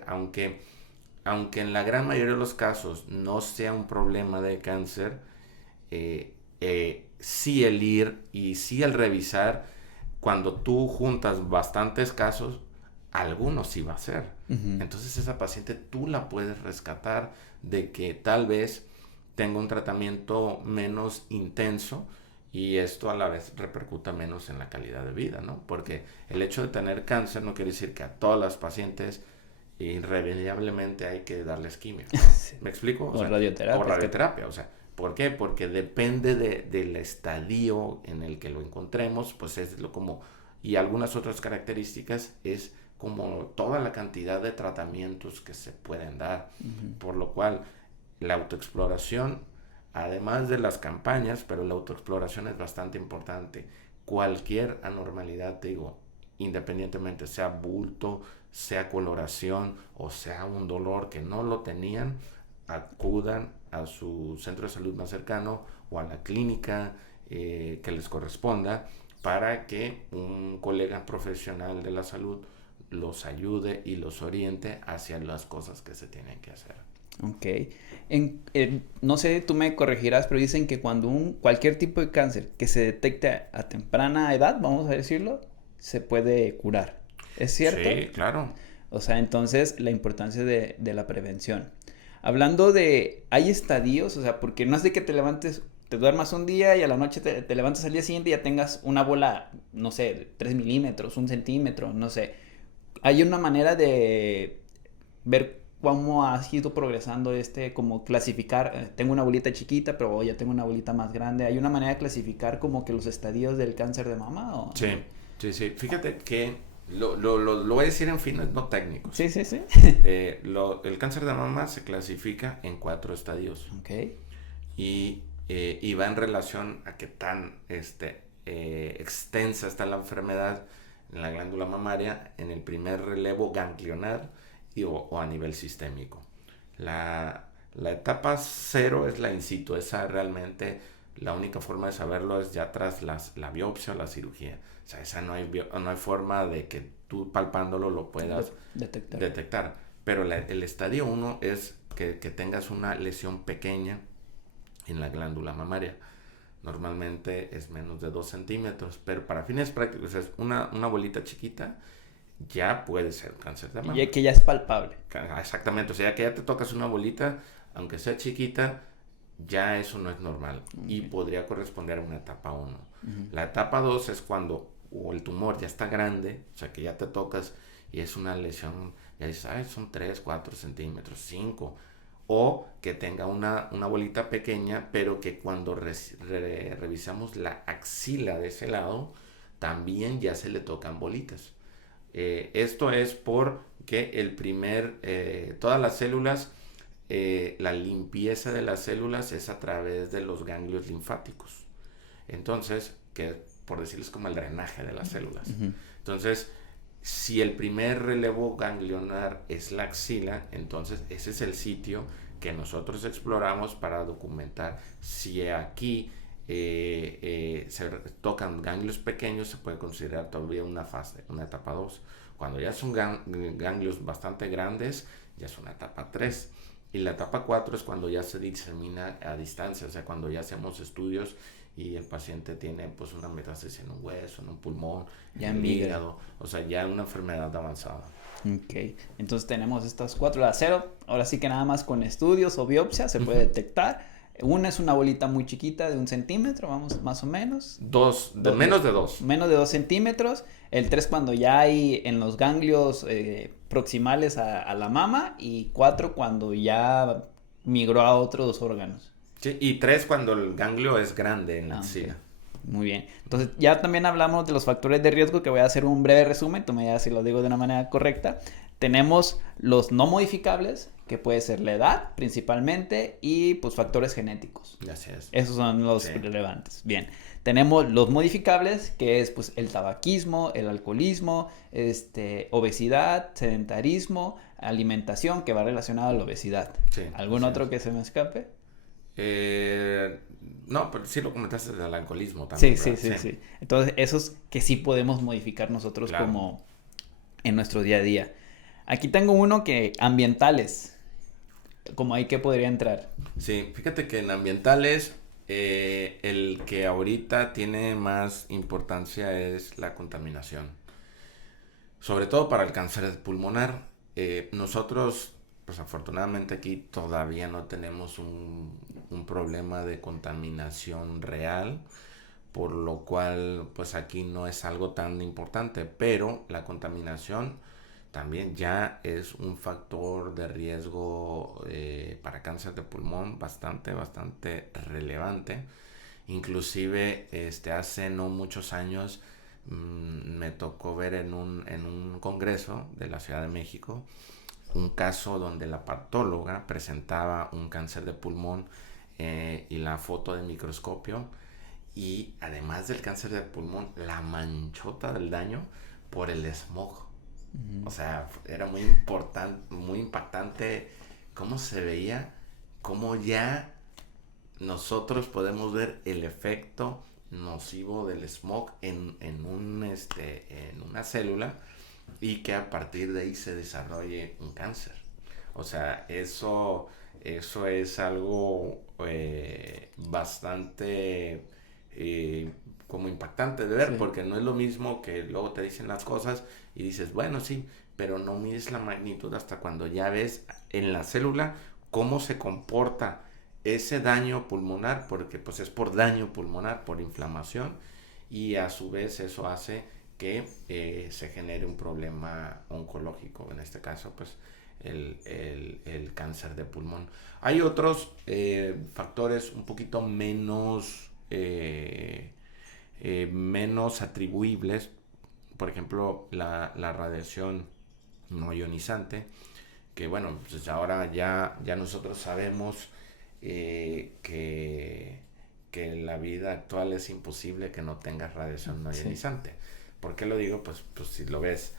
aunque en la gran mayoría de los casos no sea un problema de cáncer, sí el ir y sí el revisar, cuando tú juntas bastantes casos, algunos sí va a ser. Entonces esa paciente tú la puedes rescatar de que tal vez tenga un tratamiento menos intenso y esto a la vez repercuta menos en la calidad de vida, ¿no? Porque el hecho de tener cáncer no quiere decir que a todas las pacientes irremediablemente hay que darles quimio, ¿no? Sí. ¿Me explico? O radioterapia. O radioterapia, o sea, ¿por qué? Porque depende del estadio en el que lo encontremos, pues es lo como, y algunas otras características es como toda la cantidad de tratamientos que se pueden dar, por lo cual la autoexploración, además de las campañas, pero la autoexploración es bastante importante. Cualquier anormalidad, te digo, independientemente sea bulto, sea coloración o sea un dolor que no lo tenían, acudan a su centro de salud más cercano o a la clínica que les corresponda para que un colega profesional de la salud los ayude y los oriente hacia las cosas que se tienen que hacer. Ok. No sé, tú me corregirás, pero dicen que cuando cualquier tipo de cáncer que se detecte a temprana edad, vamos a decirlo, se puede curar. ¿Es cierto? Sí, claro. O sea, entonces la importancia de la prevención. Hablando de, hay estadios, o sea, porque no es de que te levantes, te duermas un día y a la noche te levantas al día siguiente y ya tengas una bola, no sé, de 3 milímetros, 1 centímetro, no sé. Hay una manera de ver cómo ha ido progresando como clasificar, tengo una bolita chiquita, pero ya tengo una bolita más grande. ¿Hay una manera de clasificar como que los estadios del cáncer de mama? ¿O? Sí. Fíjate que lo voy a decir en fines no técnicos. Sí. El cáncer de mama se clasifica en 4 estadios. Ok. Y va en relación a qué tan extensa está la enfermedad en la glándula mamaria, en el primer relevo ganglionar o a nivel sistémico. La etapa 0 es la in situ, esa realmente la única forma de saberlo es ya tras la biopsia o la cirugía. O sea, esa no hay forma de que tú palpándolo lo puedas detectar. Pero el estadio 1 es que tengas una lesión pequeña en la glándula mamaria. Normalmente es menos de 2 centímetros, pero para fines prácticos es una bolita chiquita, ya puede ser cáncer de mama. Y que ya es palpable. Exactamente, o sea, que ya te tocas una bolita, aunque sea chiquita, ya eso no es normal. Okay. Y podría corresponder a una etapa 1. La etapa 2 es cuando el tumor ya está grande, o sea, que ya te tocas y es una lesión, ya dices, son 3, 4 centímetros, 5. O que tenga una bolita pequeña, pero que cuando revisamos la axila de ese lado, también ya se le tocan bolitas. Esto es porque todas las células, la limpieza de las células es a través de los ganglios linfáticos. Entonces, que por decirles como el drenaje de las células. Entonces, Si el primer relevo ganglionar es la axila, entonces ese es el sitio que nosotros exploramos para documentar si aquí se tocan ganglios pequeños, se puede considerar todavía una fase, una etapa 2. Cuando ya son ganglios bastante grandes, ya es una etapa 3. Y la etapa 4 es cuando ya se disemina a distancia, o sea, cuando ya hacemos estudios y el paciente tiene pues una metástasis en un hueso, en un pulmón, Ya en el migra. hígado, o sea, ya una enfermedad avanzada. Ok, entonces tenemos estas 4 a 0. Ahora sí que nada más con estudios o biopsia se puede detectar. Una es una bolita muy chiquita de 1 centímetro, vamos, más o menos. Menos de 2. Menos de 2 centímetros. El 3 cuando ya hay en los ganglios proximales a la mama. Y 4 cuando ya migró a otros órganos. Sí, y 3 cuando el ganglio es grande en la Ok. axila. Muy bien. Entonces, ya también hablamos de los factores de riesgo, que voy a hacer un breve resumen, tú me dirás si lo digo de una manera correcta. Tenemos los no modificables, que puede ser la edad principalmente, y pues factores genéticos. Así es. Esos son los Sí. relevantes. Bien. Tenemos los modificables, que es pues el tabaquismo, el alcoholismo, obesidad, sedentarismo, alimentación, que va relacionado a la obesidad. Sí, ¿Algún así otro es. que se me escape? No, pero sí lo comentaste del alcoholismo Sí, también, sí, ¿verdad? sí, sí. Entonces, esos que sí podemos modificar nosotros Claro. como en nuestro día a día. Aquí tengo uno que ambientales, como ahí que podría entrar. Sí, fíjate que en ambientales el que ahorita tiene más importancia es la contaminación. Sobre todo para el cáncer pulmonar. Nosotros, pues afortunadamente aquí todavía no tenemos un problema de contaminación real, por lo cual pues aquí no es algo tan importante, pero la contaminación también ya es un factor de riesgo para cáncer de pulmón bastante relevante. Inclusive hace no muchos años me tocó ver en un congreso de la Ciudad de México un caso donde la patóloga presentaba un cáncer de pulmón y la foto de microscopio, y además del cáncer de pulmón, la manchota del daño por el smog. O sea, era muy importante, muy impactante cómo se veía, cómo ya nosotros podemos ver el efecto nocivo del smog en una célula, y que a partir de ahí se desarrolle un cáncer. O sea, eso es algo bastante como impactante de ver, Sí. porque no es lo mismo que luego te dicen las cosas y dices, bueno, sí, pero no mides la magnitud hasta cuando ya ves en la célula cómo se comporta ese daño pulmonar, porque pues es por daño pulmonar, por inflamación, y a su vez eso hace que se genere un problema oncológico, en este caso pues el cáncer de pulmón. Hay otros factores un poquito menos atribuibles, por ejemplo la radiación no ionizante, que bueno, pues ahora ya nosotros sabemos que la vida actual es imposible que no tenga radiación no Sí. ionizante. ¿Por qué lo digo? Pues si lo ves,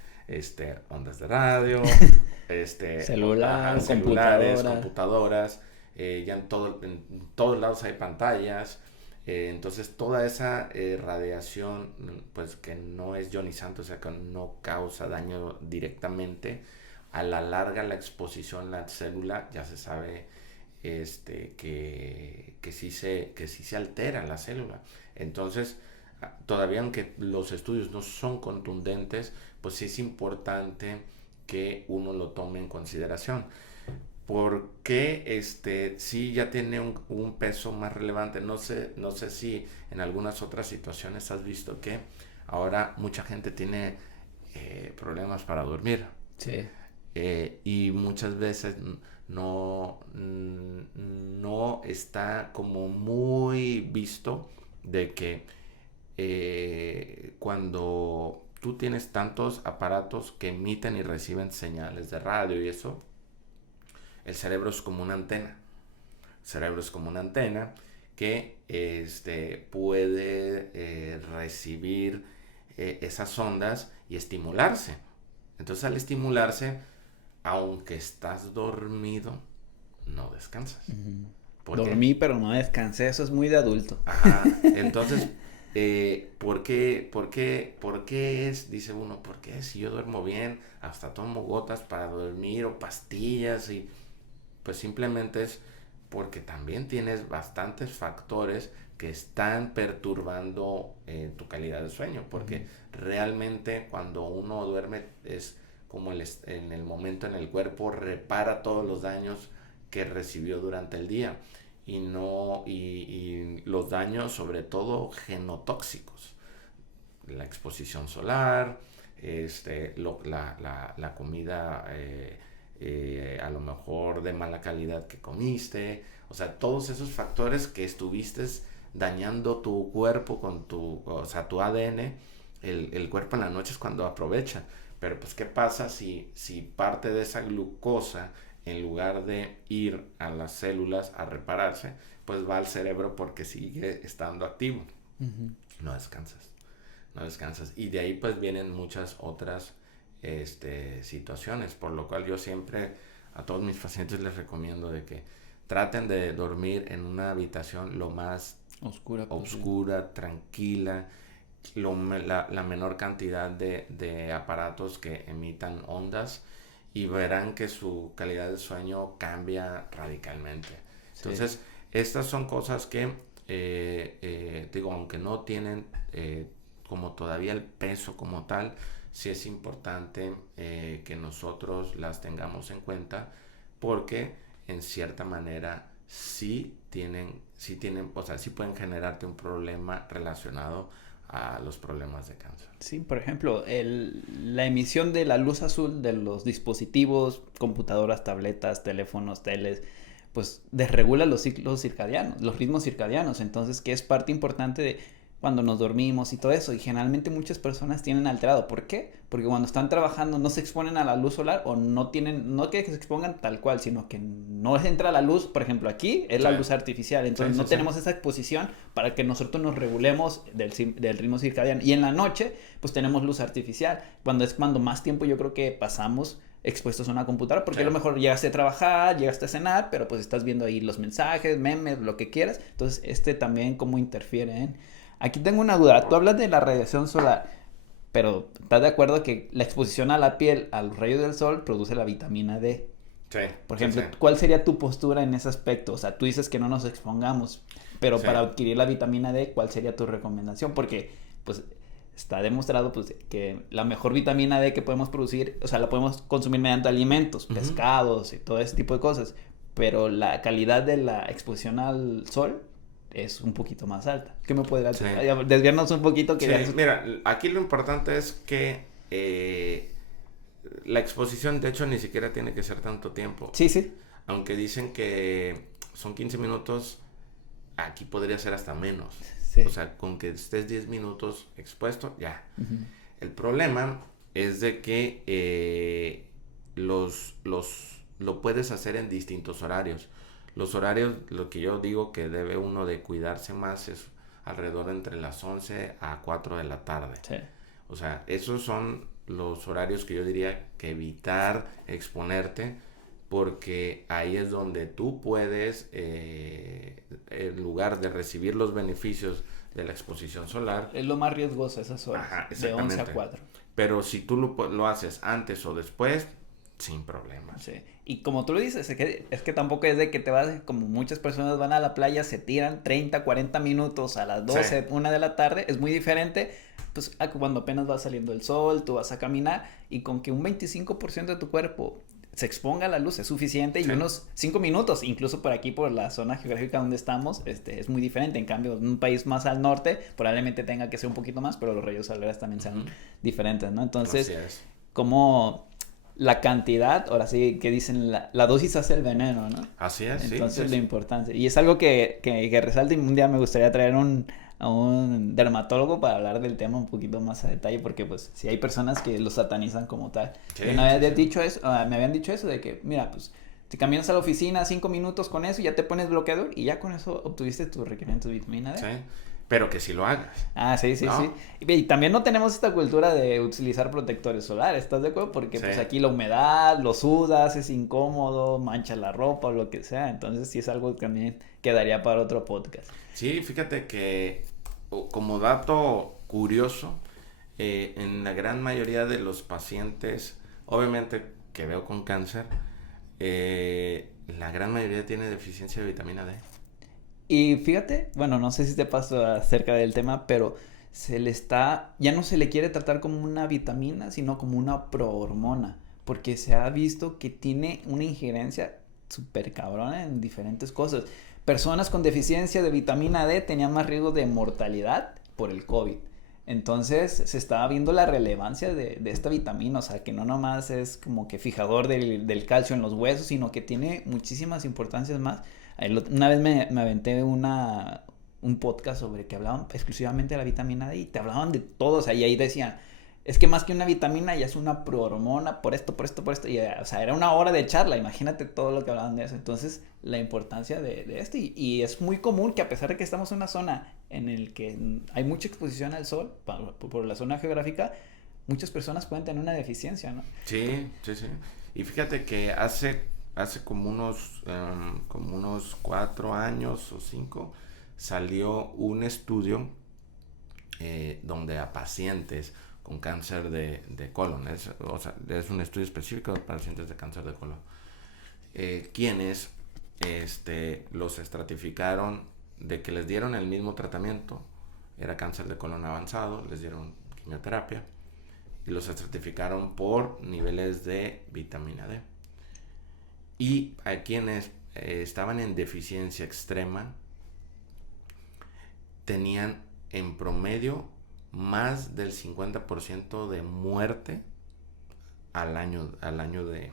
ondas de radio, Celular, celulares, computadora. computadoras, ya en todos lados hay pantallas. Entonces toda esa radiación pues que no es ionizante, o sea que no causa daño directamente, a la larga la exposición a la célula ya se sabe que sí se altera la célula. Entonces todavía, aunque los estudios no son contundentes, pues sí es importante que uno lo tome en consideración. Porque sí ya tiene un peso más relevante. No sé si en algunas otras situaciones has visto que ahora mucha gente tiene problemas para dormir. Sí. Y muchas veces no está como muy visto de que cuando tú tienes tantos aparatos que emiten y reciben señales de radio y eso, el cerebro es como una antena. El cerebro es como una antena que puede recibir esas ondas y estimularse. Entonces al estimularse, aunque estás dormido, no descansas. ¿Por qué? Dormí, pero no descansé, eso es muy de adulto. Ajá, entonces, ¿por qué es? Dice uno, ¿por qué si yo duermo bien, hasta tomo gotas para dormir o pastillas? Y pues simplemente es porque también tienes bastantes factores que están perturbando tu calidad de sueño, porque realmente cuando uno duerme es como en el momento en el cuerpo repara todos los daños que recibió durante el día y no y los daños sobre todo genotóxicos, la exposición solar, la comida a lo mejor de mala calidad que comiste, o sea, todos esos factores que estuviste dañando tu cuerpo con o sea, tu ADN, el cuerpo en la noche es cuando aprovecha. Pero pues, ¿qué pasa si parte de esa glucosa, en lugar de ir a las células a repararse, pues va al cerebro porque sigue estando activo? No descansas, no descansas. Y de ahí pues vienen muchas otras situaciones, por lo cual yo siempre a todos mis pacientes les recomiendo de que traten de dormir en una habitación lo más oscura, tranquila, la menor cantidad de aparatos que emitan ondas, y verán que su calidad de sueño cambia radicalmente. Entonces, estas son cosas que, digo, aunque no tienen como todavía el peso como tal, sí es importante que nosotros las tengamos en cuenta, porque en cierta manera sí tienen, o sea, sí pueden generarte un problema relacionado a los problemas de cáncer. Sí, por ejemplo, la emisión de la luz azul de los dispositivos, computadoras, tabletas, teléfonos, teles, pues desregula los ciclos circadianos, los ritmos circadianos, entonces que es parte importante de cuando nos dormimos y todo eso, y generalmente muchas personas tienen alterado. ¿Por qué? Porque cuando están trabajando no se exponen a la luz solar, o no que se expongan tal cual, sino que no les entra la luz. Por ejemplo, aquí es la luz artificial, entonces no tenemos esa exposición para que nosotros nos regulemos del ritmo circadiano. Y en la noche, pues tenemos luz artificial, cuando más tiempo yo creo que pasamos expuestos a una computadora, porque a lo mejor llegaste a trabajar, llegaste a cenar, pero pues estás viendo ahí los mensajes, memes, lo que quieras. Entonces también cómo interfiere en... Aquí tengo una duda. Tú hablas de la radiación solar, pero ¿estás de acuerdo que la exposición a la piel a los rayos del sol produce la vitamina D? Sí. Por ejemplo, ¿cuál sería tu postura en ese aspecto? O sea, tú dices que no nos expongamos, pero para adquirir la vitamina D, ¿cuál sería tu recomendación? Porque, pues, está demostrado pues, que la mejor vitamina D que podemos producir, o sea, la podemos consumir mediante alimentos, pescados y todo ese tipo de cosas, pero la calidad de la exposición al sol es un poquito más alta. ¿Qué me puede dar? Desviarnos un poquito. Mira, aquí lo importante es que la exposición, de hecho, ni siquiera tiene que ser tanto tiempo. Sí. Aunque dicen que son 15 minutos, aquí podría ser hasta menos. Sí. O sea, con que estés 10 minutos expuesto, ya. El problema es de que lo puedes hacer en distintos horarios. Los horarios, lo que yo digo que debe uno de cuidarse más es alrededor entre las 11 a 4 de la tarde. Sí. O sea, esos son los horarios que yo diría que evitar exponerte, porque ahí es donde tú puedes, en lugar de recibir los beneficios de la exposición solar. Es lo más riesgoso esas horas, de 11 a 4. Pero si tú lo haces antes o después, sin problemas. Sí. Y como tú lo dices, es que tampoco es de que te vas, como muchas personas van a la playa, se tiran 30, 40 minutos a las 12, 1 de la tarde. Es muy diferente, pues, a cuando apenas va saliendo el sol, tú vas a caminar, y con que un 25% de tu cuerpo se exponga a la luz es suficiente, y unos 5 minutos, incluso por aquí, por la zona geográfica donde estamos, es muy diferente. En cambio, en un país más al norte, probablemente tenga que ser un poquito más, pero los rayos solares también sean diferentes, ¿no? Entonces, como... la cantidad, ahora sí que dicen, la dosis hace el veneno, ¿no? Así es. Entonces lo importante. Y es algo que resalta, y un día me gustaría traer a un dermatólogo para hablar del tema un poquito más a detalle, porque pues si hay personas que lo satanizan como tal. Me habían dicho eso de que, mira, pues te caminas a la oficina 5 minutos con eso y ya te pones bloqueador y ya con eso obtuviste tu requerimiento de vitamina D. Sí, pero que sí lo hagas. Ah, sí, sí, ¿No? sí. Y también no tenemos esta cultura de utilizar protectores solares, ¿estás de acuerdo? Porque Sí. pues aquí la humedad, lo sudas, es incómodo, mancha la ropa o lo que sea. Entonces sí es algo que también quedaría para otro podcast. Sí, fíjate que como dato curioso, en la gran mayoría de los pacientes, obviamente que veo con cáncer, la gran mayoría tiene deficiencia de vitamina D. Y fíjate, bueno, no sé si te pasó acerca del tema, pero ya no se le quiere tratar como una vitamina, sino como una prohormona, porque se ha visto que tiene una injerencia súper cabrona en diferentes cosas. Personas con deficiencia de vitamina D tenían más riesgo de mortalidad por el COVID. Entonces se estaba viendo la relevancia de esta vitamina, o sea, que no nomás es como que fijador del calcio en los huesos, sino que tiene muchísimas importancias más. Una vez me aventé un podcast sobre que hablaban exclusivamente de la vitamina D y te hablaban de todo, o sea, y ahí decían, es que más que una vitamina ya es una prohormona por esto, por esto, por esto, y o sea, era una hora de charla, imagínate todo lo que hablaban de eso. Entonces, la importancia de esto, y es muy común que a pesar de que estamos en una zona en el que hay mucha exposición al sol, por la zona geográfica, muchas personas pueden tener una deficiencia, ¿no? Sí, sí, sí. Y fíjate que hace como unos 4 años o 5 salió un estudio donde a pacientes con cáncer de colon, o sea, es un estudio específico de pacientes de cáncer de colon, quienes los estratificaron de que les dieron el mismo tratamiento, era cáncer de colon avanzado, les dieron quimioterapia y los estratificaron por niveles de vitamina D. Y a quienes estaban en deficiencia extrema tenían en promedio más del 50% de muerte al año de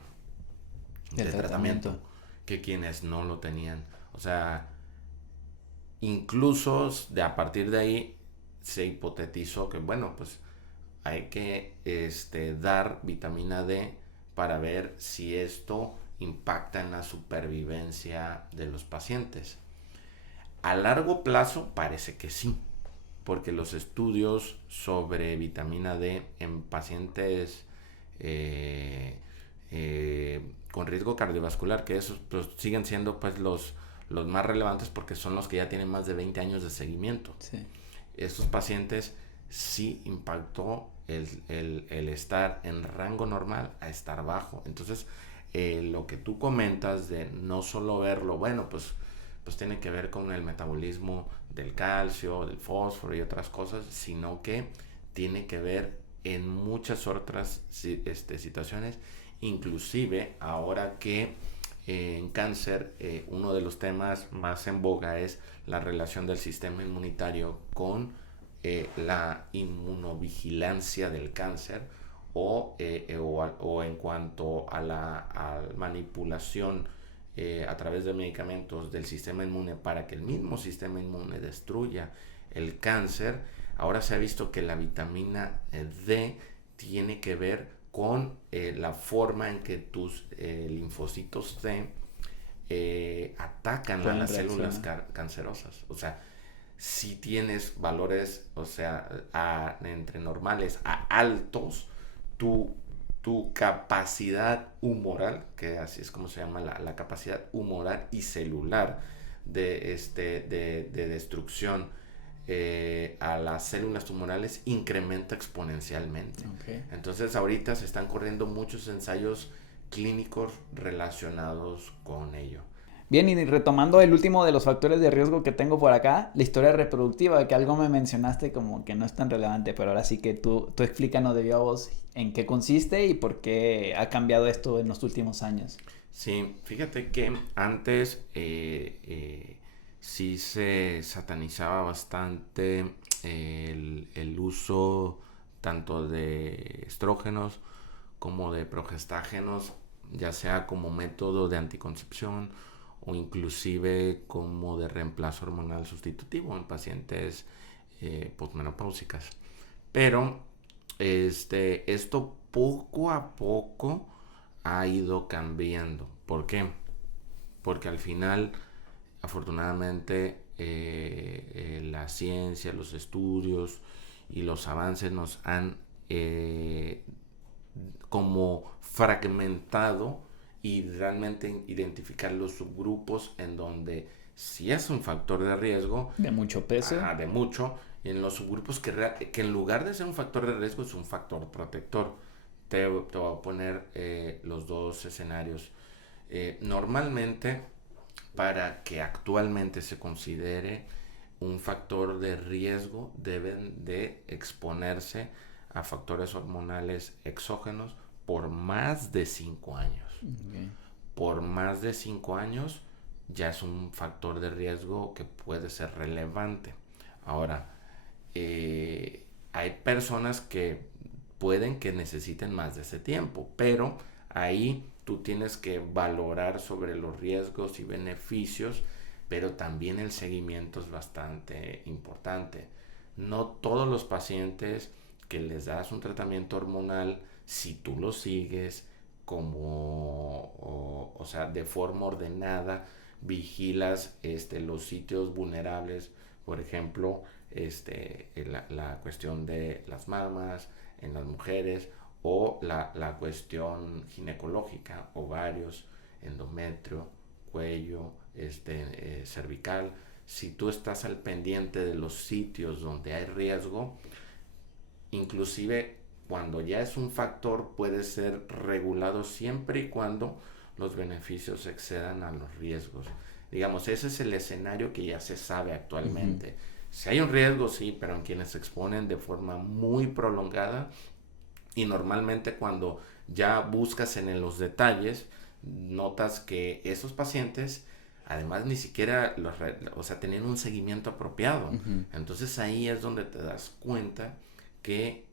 tratamiento que quienes no lo tenían. O sea, incluso a partir de ahí se hipotetizó que, bueno, pues hay que dar vitamina D para ver si esto impacta en la supervivencia de los pacientes. A largo plazo parece que sí, porque los estudios sobre vitamina D en pacientes con riesgo cardiovascular, que esos pues, siguen siendo pues los más relevantes porque son los que ya tienen más de 20 años de seguimiento. Sí. Estos pacientes sí impactó el estar en rango normal a estar bajo. Entonces, lo que tú comentas de no solo verlo, bueno, pues tiene que ver con el metabolismo del calcio, del fósforo y otras cosas, sino que tiene que ver en muchas otras situaciones, inclusive ahora que en cáncer uno de los temas más en boga es la relación del sistema inmunitario con la inmunovigilancia del cáncer o en cuanto a la manipulación a través de medicamentos del sistema inmune para que el mismo sistema inmune destruya el cáncer. Ahora se ha visto que la vitamina D tiene que ver con la forma en que tus linfocitos T atacan a las células cancerosas. O sea, si tienes valores, o sea, entre normales a altos, tu capacidad humoral, que así es como se llama la capacidad humoral y celular de destrucción a las células tumorales incrementa exponencialmente. Okay. Entonces ahorita se están corriendo muchos ensayos clínicos relacionados con ello. Bien, y retomando el último de los factores de riesgo que tengo por acá, la historia reproductiva, que algo me mencionaste como que no es tan relevante, pero ahora sí que tú explícanos de viva voz en qué consiste y por qué ha cambiado esto en los últimos años. Sí, fíjate que antes sí se satanizaba bastante el uso tanto de estrógenos como de progestágenos, ya sea como método de anticoncepción o inclusive como de reemplazo hormonal sustitutivo en pacientes posmenopáusicas. Pero esto poco a poco ha ido cambiando. ¿Por qué? Porque al final, afortunadamente, la ciencia, los estudios y los avances nos han como fragmentado y realmente identificar los subgrupos en donde si es un factor de riesgo, De mucho peso. de mucho, en los subgrupos que en lugar de ser un factor de riesgo es un factor protector. Te voy a poner los dos escenarios. Normalmente, para que actualmente se considere un factor de riesgo, deben de exponerse a factores hormonales exógenos por más de 5 años. Okay. Por más de 5 años ya es un factor de riesgo que puede ser relevante. Ahora, hay personas que pueden que necesiten más de ese tiempo, pero ahí tú tienes que valorar sobre los riesgos y beneficios, pero también el seguimiento es bastante importante. No todos los pacientes que les das un tratamiento hormonal, si tú lo sigues como, o sea, de forma ordenada, vigilas los sitios vulnerables, por ejemplo, la cuestión de las mamas en las mujeres o la cuestión ginecológica, ovarios, endometrio, cuello, cervical. Si tú estás al pendiente de los sitios donde hay riesgo, inclusive cuando ya es un factor puede ser regulado siempre y cuando los beneficios excedan a los riesgos. Digamos, ese es el escenario que ya se sabe actualmente. Si hay un riesgo, sí, pero en quienes se exponen de forma muy prolongada, y normalmente cuando ya buscas en los detalles, notas que esos pacientes además ni siquiera tenían un seguimiento apropiado. Entonces ahí es donde te das cuenta que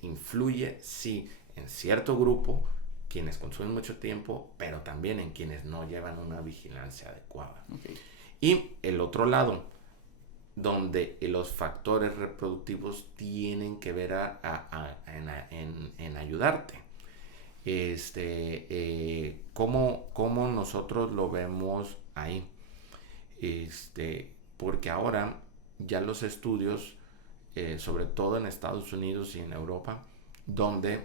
influye, sí, en cierto grupo, quienes consumen mucho tiempo, pero también en quienes no llevan una vigilancia adecuada. Okay. Y el otro lado, donde los factores reproductivos tienen que ver en ayudarte. ¿Cómo nosotros lo vemos ahí? Porque ahora ya los estudios, sobre todo en Estados Unidos y en Europa, donde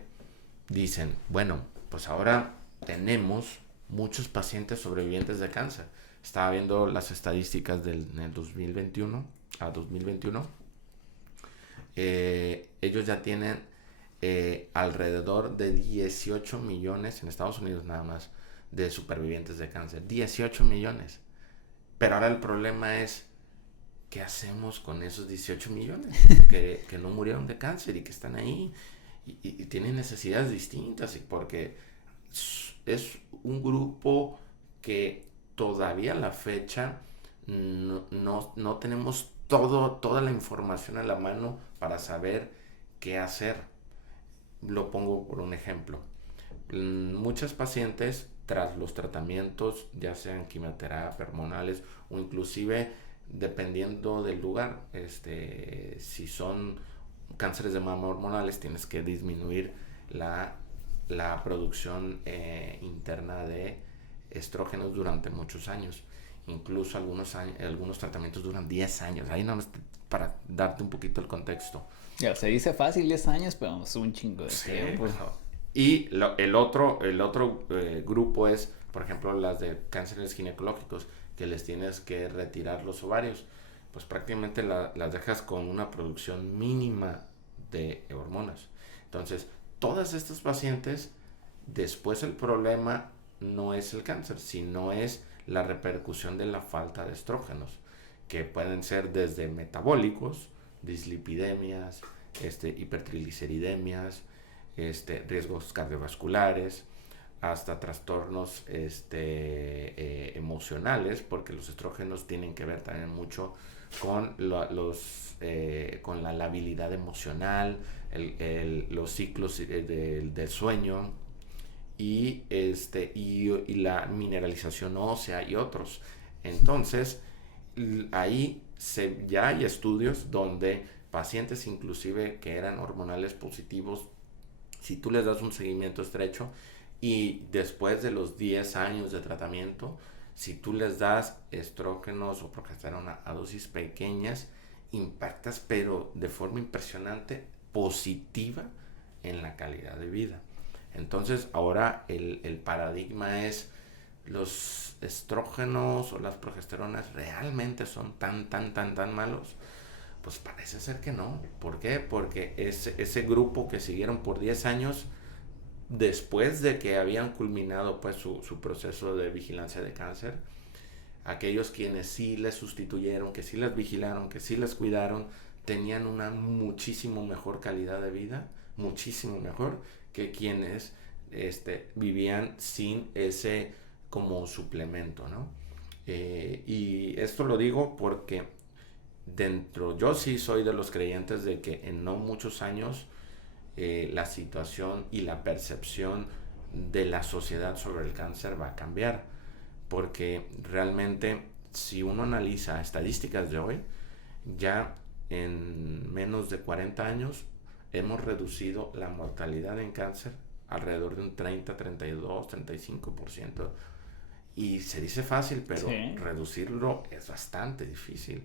dicen, bueno, pues ahora tenemos muchos pacientes sobrevivientes de cáncer. Estaba viendo las estadísticas del 2021 a 2021. Ellos ya tienen alrededor de 18 millones en Estados Unidos nada más de supervivientes de cáncer. 18 millones. Pero ahora el problema es, ¿qué hacemos con esos 18 millones que no murieron de cáncer y que están ahí y tienen necesidades distintas? Y porque es un grupo que todavía a la fecha no tenemos toda la información a la mano para saber qué hacer. Lo pongo por un ejemplo. Muchas pacientes, tras los tratamientos, ya sean quimioterapia, hormonales o inclusive dependiendo del lugar, si son cánceres de mama hormonales, tienes que disminuir la producción interna de estrógenos durante muchos años. Incluso algunos tratamientos duran 10 años. Ahí no, para darte un poquito el contexto. Ya, se dice fácil 10 años, pero es un chingo de tiempo. Bueno. Y el otro grupo es, por ejemplo, las de cánceres ginecológicos, que les tienes que retirar los ovarios. Pues prácticamente las dejas con una producción mínima de hormonas. Entonces, todas estas pacientes, después el problema no es el cáncer, sino es la repercusión de la falta de estrógenos, que pueden ser desde metabólicos, dislipidemias, hipertrigliceridemias, riesgos cardiovasculares, hasta trastornos emocionales, porque los estrógenos tienen que ver también mucho con con la labilidad emocional, los ciclos del sueño y la mineralización ósea y otros. Entonces, ahí ya hay estudios donde pacientes inclusive que eran hormonales positivos, si tú les das un seguimiento estrecho y después de los 10 años de tratamiento, Si tú les das estrógenos o progesterona a dosis pequeñas, impactas pero de forma impresionante, positiva en la calidad de vida. Entonces ahora el paradigma es, los estrógenos o las progesteronas realmente son tan malos. Pues parece ser que no. ¿Por qué? Porque ese grupo que siguieron por 10 años, después de que habían culminado pues su proceso de vigilancia de cáncer, aquellos quienes sí les sustituyeron, que sí las vigilaron, que sí las cuidaron, tenían una muchísimo mejor calidad de vida, muchísimo mejor que quienes vivían sin ese como suplemento, ¿no? Y esto lo digo porque yo sí soy de los creyentes de que en no muchos años la situación y la percepción de la sociedad sobre el cáncer va a cambiar, porque realmente si uno analiza estadísticas de hoy, ya en menos de 40 años hemos reducido la mortalidad en cáncer alrededor de un 30, 32, 35%. Y se dice fácil, pero Sí. reducirlo es bastante difícil.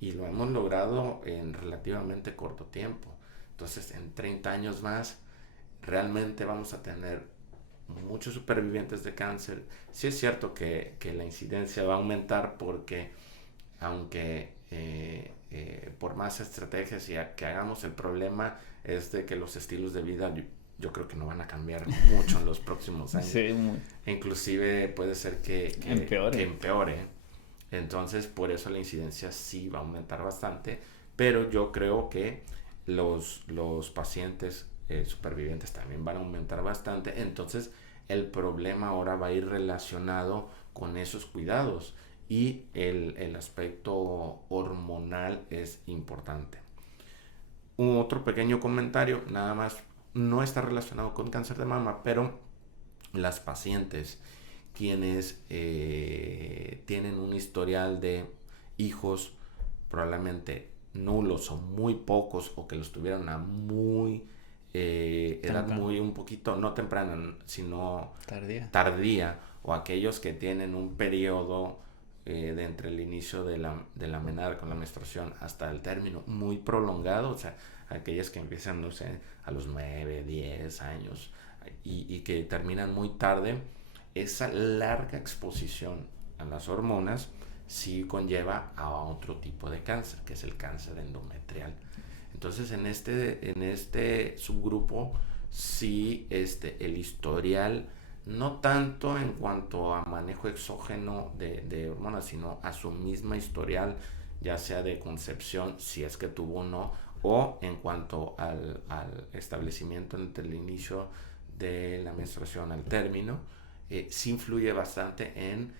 Y lo hemos logrado en relativamente corto tiempo. Entonces, en 30 años más, realmente vamos a tener muchos supervivientes de cáncer. Sí es cierto que la incidencia va a aumentar porque aunque por más estrategias que hagamos, el problema es de que los estilos de vida yo creo que no van a cambiar mucho en los próximos años. Sí, Inclusive puede ser empeore. que empeore. Entonces por eso la incidencia sí va a aumentar bastante, pero yo creo que los pacientes supervivientes también van a aumentar bastante. Entonces el problema ahora va a ir relacionado con esos cuidados y el aspecto hormonal es importante. Un otro pequeño comentario, nada más, no está relacionado con cáncer de mama, pero las pacientes quienes tienen un historial de hijos probablemente nulos o muy pocos, o que los tuvieron a muy edad muy un poquito, no temprana, sino tardía, o aquellos que tienen un periodo de entre el inicio de la menarca con la menstruación hasta el término muy prolongado, o sea, aquellas que empiezan, no sé, a los 9, 10 años y que terminan muy tarde. Esa larga exposición a las hormonas sí conlleva a otro tipo de cáncer, que es el cáncer endometrial. Entonces, en este subgrupo, sí, el historial, no tanto en cuanto a manejo exógeno de hormonas, sino a su misma historial, ya sea de concepción, si es que tuvo o no, o en cuanto al establecimiento entre el inicio de la menstruación al término, sí influye bastante en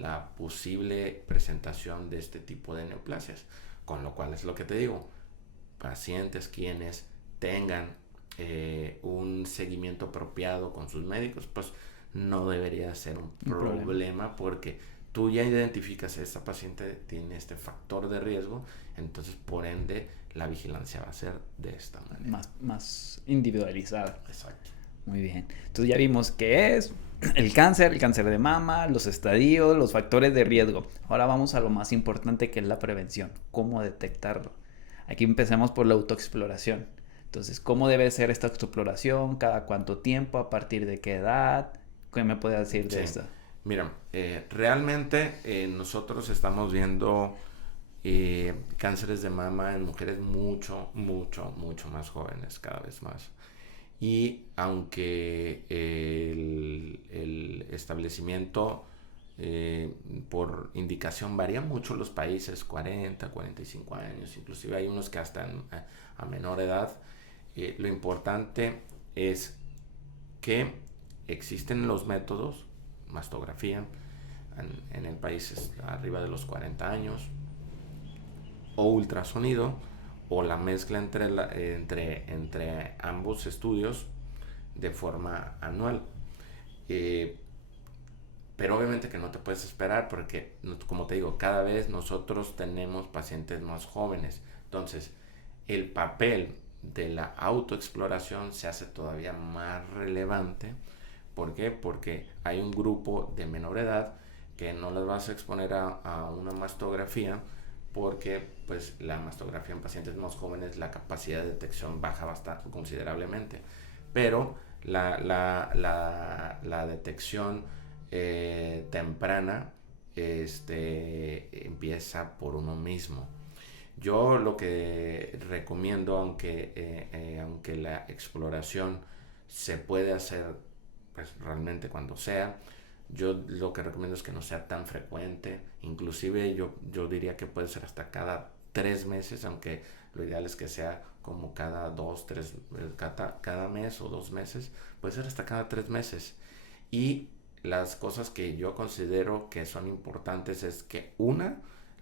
la posible presentación de este tipo de neoplasias. Con lo cual es lo que te digo, pacientes quienes tengan un seguimiento apropiado con sus médicos, pues no debería ser un problema porque tú ya identificas a esta paciente tiene este factor de riesgo, entonces por ende la vigilancia va a ser de esta manera. Más individualizada. Exacto. Muy bien. Entonces ya vimos qué es el cáncer de mama, los estadios, los factores de riesgo. Ahora vamos a lo más importante, que es la prevención. ¿Cómo detectarlo? Aquí empecemos por la autoexploración. Entonces, ¿cómo debe ser esta autoexploración? ¿Cada cuánto tiempo? ¿A partir de qué edad? ¿Qué me puede decir de esto? Mira, realmente nosotros estamos viendo cánceres de mama en mujeres mucho más jóvenes, cada vez más. Y aunque el establecimiento por indicación varía mucho los países, 40, 45 años, inclusive hay unos que hasta a menor edad, lo importante es que existen los métodos, mastografía, en el país es arriba de los 40 años, o ultrasonido, o la mezcla entre ambos estudios de forma anual. Pero obviamente que no te puedes esperar porque, como te digo, cada vez nosotros tenemos pacientes más jóvenes. Entonces, el papel de la autoexploración se hace todavía más relevante. ¿Por qué? Porque hay un grupo de menor edad, que no las vas a exponer a una mastografía, porque pues la mastografía en pacientes más jóvenes la capacidad de detección baja bastante considerablemente, pero la detección temprana empieza por uno mismo. Yo lo que recomiendo, aunque la exploración se puede hacer pues realmente cuando sea, yo lo que recomiendo es que no sea tan frecuente. Inclusive yo diría que puede ser hasta cada 3 meses, aunque lo ideal es que sea como cada 2, 3, cada mes o 2 meses. Puede ser hasta cada 3 meses. Y las cosas que yo considero que son importantes es que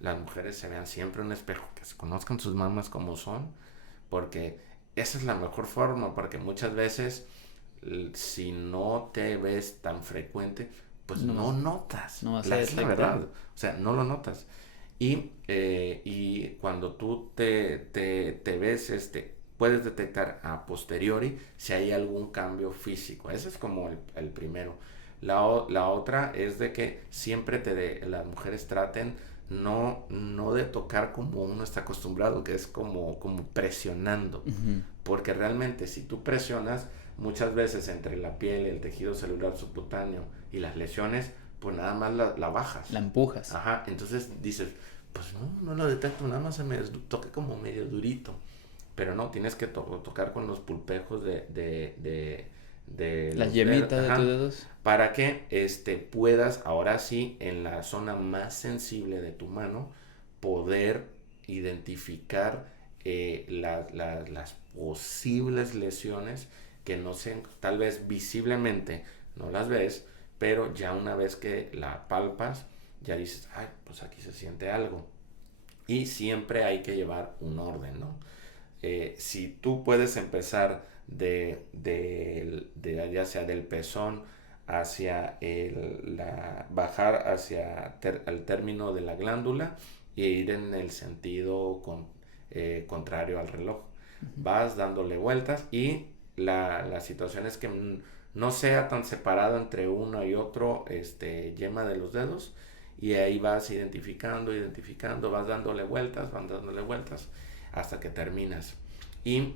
las mujeres se vean siempre en un espejo, que se conozcan sus mamas como son, porque esa es la mejor forma, porque muchas veces si no te ves tan frecuente, pues no notas, no es la verdad, o sea, no lo notas. Y cuando tú te ves, puedes detectar a posteriori si hay algún cambio físico. Ese es como el primero. La otra es de que siempre las mujeres traten no de tocar como uno está acostumbrado, que es como presionando. Uh-huh. Porque realmente si tú presionas, muchas veces entre la piel, el tejido celular subcutáneo y las lesiones, pues nada más la bajas. La empujas. Ajá, entonces dices, pues no lo detecto, nada más se me toca como medio durito. Pero no, tienes que tocar con los pulpejos de las yemitas de tus dedos, para que puedas ahora sí en la zona más sensible de tu mano poder identificar las posibles lesiones que no sean, tal vez visiblemente no las ves, pero ya una vez que la palpas ya dices, ay, pues aquí se siente algo. Y siempre hay que llevar un orden, ¿no? Si tú puedes empezar ya sea del pezón hacia bajar hacia el término de la glándula e ir en el sentido contrario al reloj. Uh-huh. Vas dándole vueltas y la situación es que no sea tan separado entre uno y otro yema de los dedos, y ahí vas identificando, vas dándole vueltas hasta que terminas. Y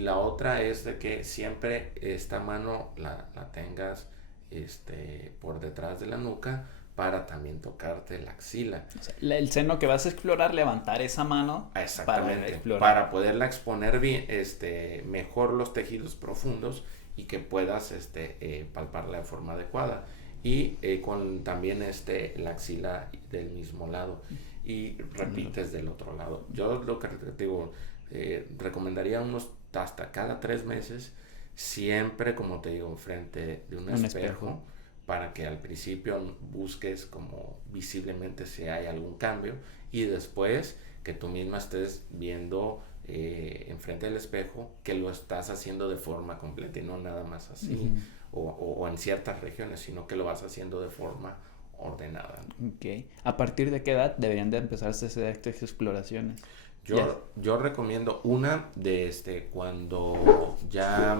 la otra es de que siempre esta mano la tengas por detrás de la nuca para también tocarte la axila. O sea, el seno que vas a explorar, levantar esa mano. Exactamente, para poderla exponer bien, mejor los tejidos profundos y que puedas palparla de forma adecuada. Y con también la axila del mismo lado. Y repites del otro lado. Yo lo que te digo, recomendaría hasta cada 3 meses, siempre, como te digo, enfrente de un espejo, para que al principio busques como visiblemente si hay algún cambio, y después que tú misma estés viendo enfrente del espejo que lo estás haciendo de forma completa y no nada más así, o en ciertas regiones, sino que lo vas haciendo de forma ordenada. Okay. ¿A partir de qué edad deberían de empezarse a hacer estas exploraciones? Yo recomiendo una de cuando ya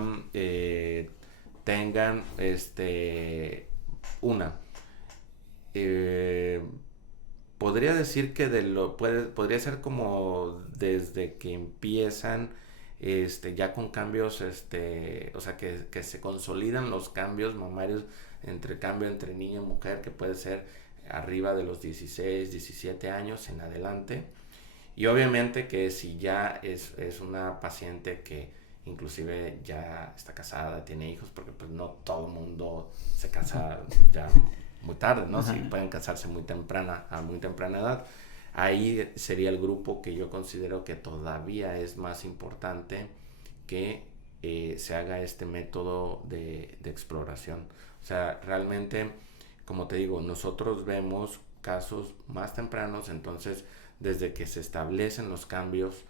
tengan una. Podría decir que podría ser como desde que empiezan ya con cambios, o sea, que se consolidan los cambios mamarios entre niño y mujer, que puede ser arriba de los 16, 17 años en adelante. Y obviamente que si ya es una paciente que inclusive ya está casada, tiene hijos, porque pues no todo el mundo se casa ya muy tarde, ¿no? Sí, pueden casarse a muy temprana edad. Ahí sería el grupo que yo considero que todavía es más importante que se haga este método de exploración. O sea, realmente, como te digo, nosotros vemos casos más tempranos, entonces desde que se establecen los cambios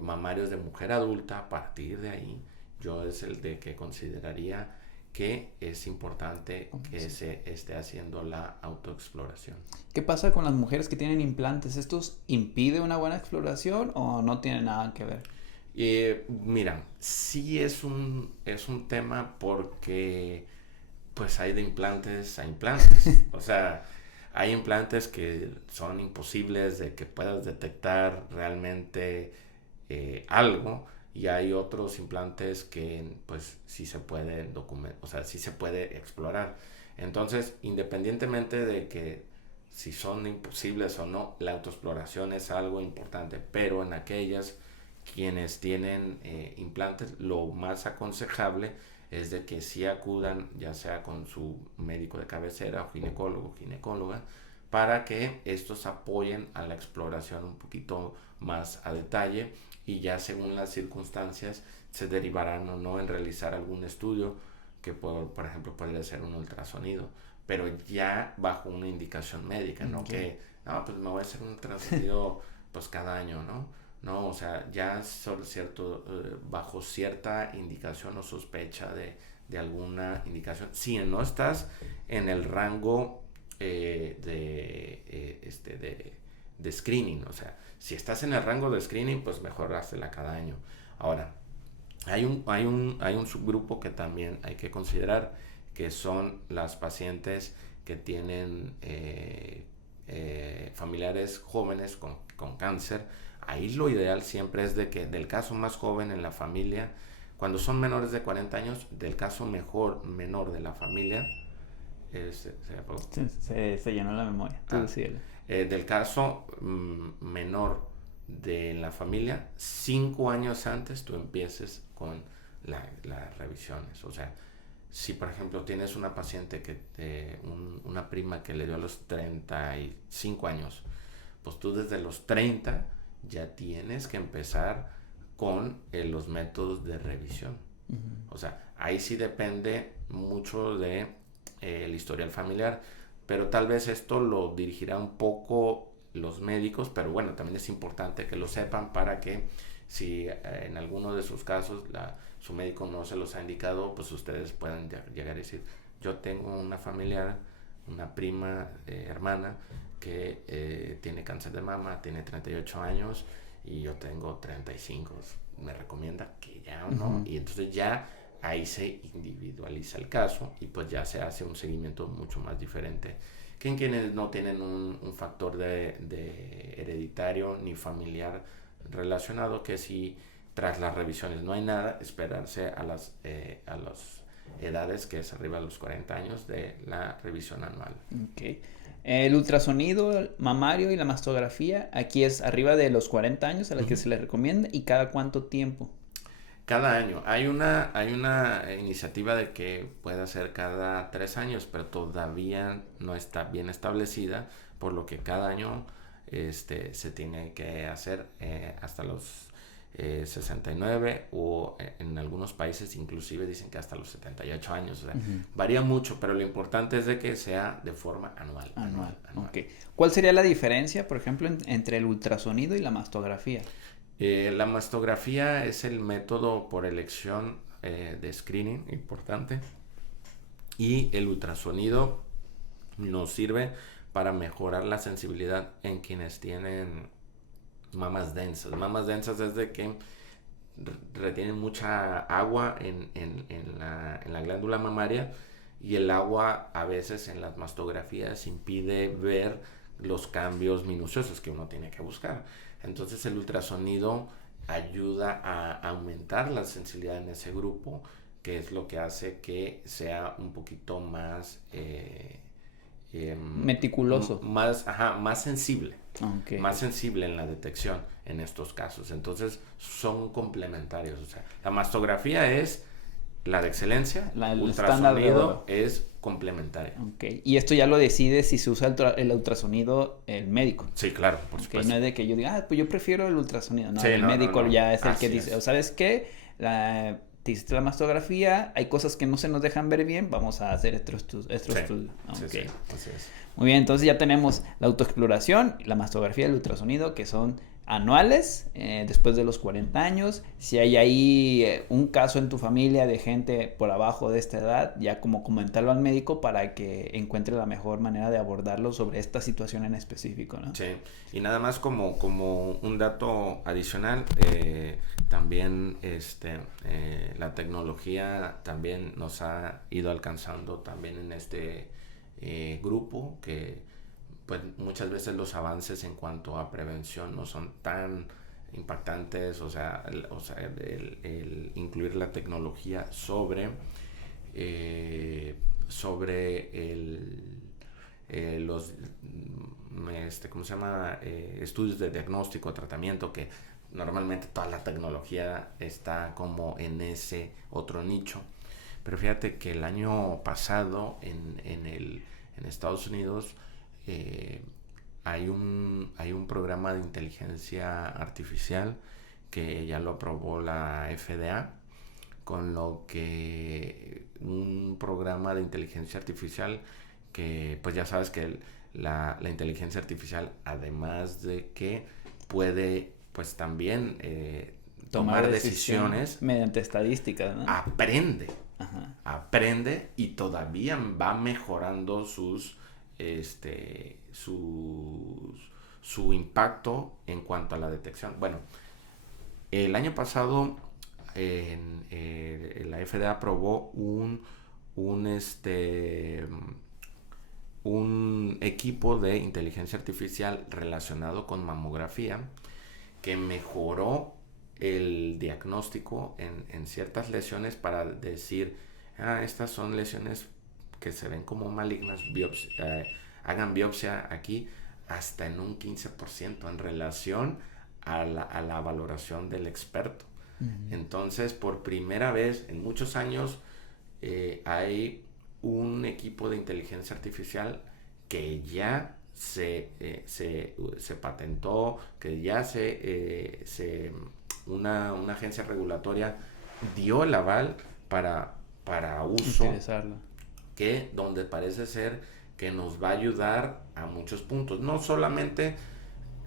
mamarios de mujer adulta, a partir de ahí yo es el de que consideraría que es importante que se esté haciendo la autoexploración. ¿Qué pasa con las mujeres que tienen implantes? ¿Estos impide una buena exploración o no tiene nada que ver? Mira, sí es un tema porque Pues hay de implantes a implantes. O sea, hay implantes que son imposibles de que puedas detectar realmente algo, y hay otros implantes que pues sí se puede documentar, o sea, sí se puede explorar. Entonces, independientemente de que si son imposibles o no, la autoexploración es algo importante, pero en aquellas quienes tienen implantes, lo más aconsejable es de que sí acudan ya sea con su médico de cabecera o ginecólogo o ginecóloga, para que estos apoyen a la exploración un poquito más a detalle, y ya según las circunstancias se derivarán o no en realizar algún estudio que por ejemplo puede ser un ultrasonido, pero ya bajo una indicación médica, no que no, pues me voy a hacer un ultrasonido pues cada año, no, o sea, ya sobre cierto, bajo cierta indicación o sospecha de alguna indicación, si no estás en el rango de screening, o sea, si estás en el rango de screening, pues mejor hazla cada año. Ahora, hay un subgrupo que también hay que considerar, que son las pacientes que tienen familiares jóvenes con cáncer. Ahí lo ideal siempre es de que del caso más joven en la familia, cuando son menores de 40 años, del caso menor de la familia, se llenó la memoria. Del caso menor de la familia, 5 años antes tú empieces con las revisiones. O sea, si por ejemplo tienes una paciente una prima que le dio a los 35 años, pues tú desde los 30 ya tienes que empezar con los métodos de revisión. Uh-huh. O sea, ahí sí depende mucho de el historial familiar, pero tal vez esto lo dirigirá un poco los médicos, pero bueno, también es importante que lo sepan para que si en alguno de sus casos su médico no se los ha indicado, pues ustedes puedan llegar a decir, yo tengo una familiar, una prima, hermana, que tiene cáncer de mama, tiene 38 años y yo tengo 35, me recomienda que ya o no, uh-huh. Y entonces ya ahí se individualiza el caso y pues ya se hace un seguimiento mucho más diferente que en quienes no tienen un factor de hereditario ni familiar relacionado, que si tras las revisiones no hay nada, esperarse a las edades que es arriba de los 40 años de la revisión anual. Okay. El ultrasonido mamario y la mastografía, aquí es arriba de los 40 años a la uh-huh. que se le recomienda, ¿y cada cuánto tiempo? Cada año. Hay una iniciativa de que pueda ser cada 3 años, pero todavía no está bien establecida, por lo que cada año se tiene que hacer hasta los 69, o en algunos países inclusive dicen que hasta los 78 años. O sea, uh-huh. Varía mucho, pero lo importante es de que sea de forma anual. Okay. ¿Cuál sería la diferencia, por ejemplo, entre el ultrasonido y la mastografía? La mastografía es el método por elección de screening importante, y el ultrasonido nos sirve para mejorar la sensibilidad en quienes tienen mamas densas. Mamas densas es de que retienen mucha agua en la glándula mamaria, y el agua a veces en las mastografías impide ver los cambios minuciosos que uno tiene que buscar. Entonces el ultrasonido ayuda a aumentar la sensibilidad en ese grupo, que es lo que hace que sea un poquito más meticuloso, más sensible, okay. Más sensible en la detección en estos casos. Entonces son complementarios. O sea, la mastografía es la de excelencia, el ultrasonido es complementario. Okay. Y esto ya lo decide si se usa el ultrasonido el médico. Sí, claro, por supuesto. No es de que yo diga, pues yo prefiero el ultrasonido. No, sí, el médico ya es el que dice, ¿sabes qué? Te hiciste la mastografía, hay cosas que no se nos dejan ver bien, vamos a hacer este estudio. Okay. Sí, así es. Muy bien, entonces ya tenemos la autoexploración, la mastografía y el ultrasonido, que son anuales después de los 40 años. Si hay ahí un caso en tu familia de gente por abajo de esta edad, ya como comentarlo al médico para que encuentre la mejor manera de abordarlo sobre esta situación en específico, ¿no? Sí, y nada más como un dato adicional, también la tecnología también nos ha ido alcanzando también en este grupo, que pues muchas veces los avances en cuanto a prevención no son tan impactantes, o sea, el incluir la tecnología sobre los ¿cómo se llama? Estudios de diagnóstico, tratamiento, que normalmente toda la tecnología está como en ese otro nicho. Pero fíjate que el año pasado en Estados Unidos hay un programa de inteligencia artificial que ya lo aprobó la FDA, con lo que un programa de inteligencia artificial que pues ya sabes que la inteligencia artificial, además de que puede pues también tomar decisiones mediante estadísticas, ¿no? aprende. Ajá. Aprende y todavía va mejorando su impacto en cuanto a la detección. Bueno, el año pasado la FDA aprobó un equipo de inteligencia artificial relacionado con mamografía que mejoró el diagnóstico en ciertas lesiones para decir, estas son lesiones que se ven como malignas, hagan biopsia aquí hasta en un 15% en relación a la valoración del experto. Uh-huh. Entonces, por primera vez en muchos años, hay un equipo de inteligencia artificial que ya se patentó, que ya una agencia regulatoria dio el aval para uso, que donde parece ser que nos va a ayudar a muchos puntos. No solamente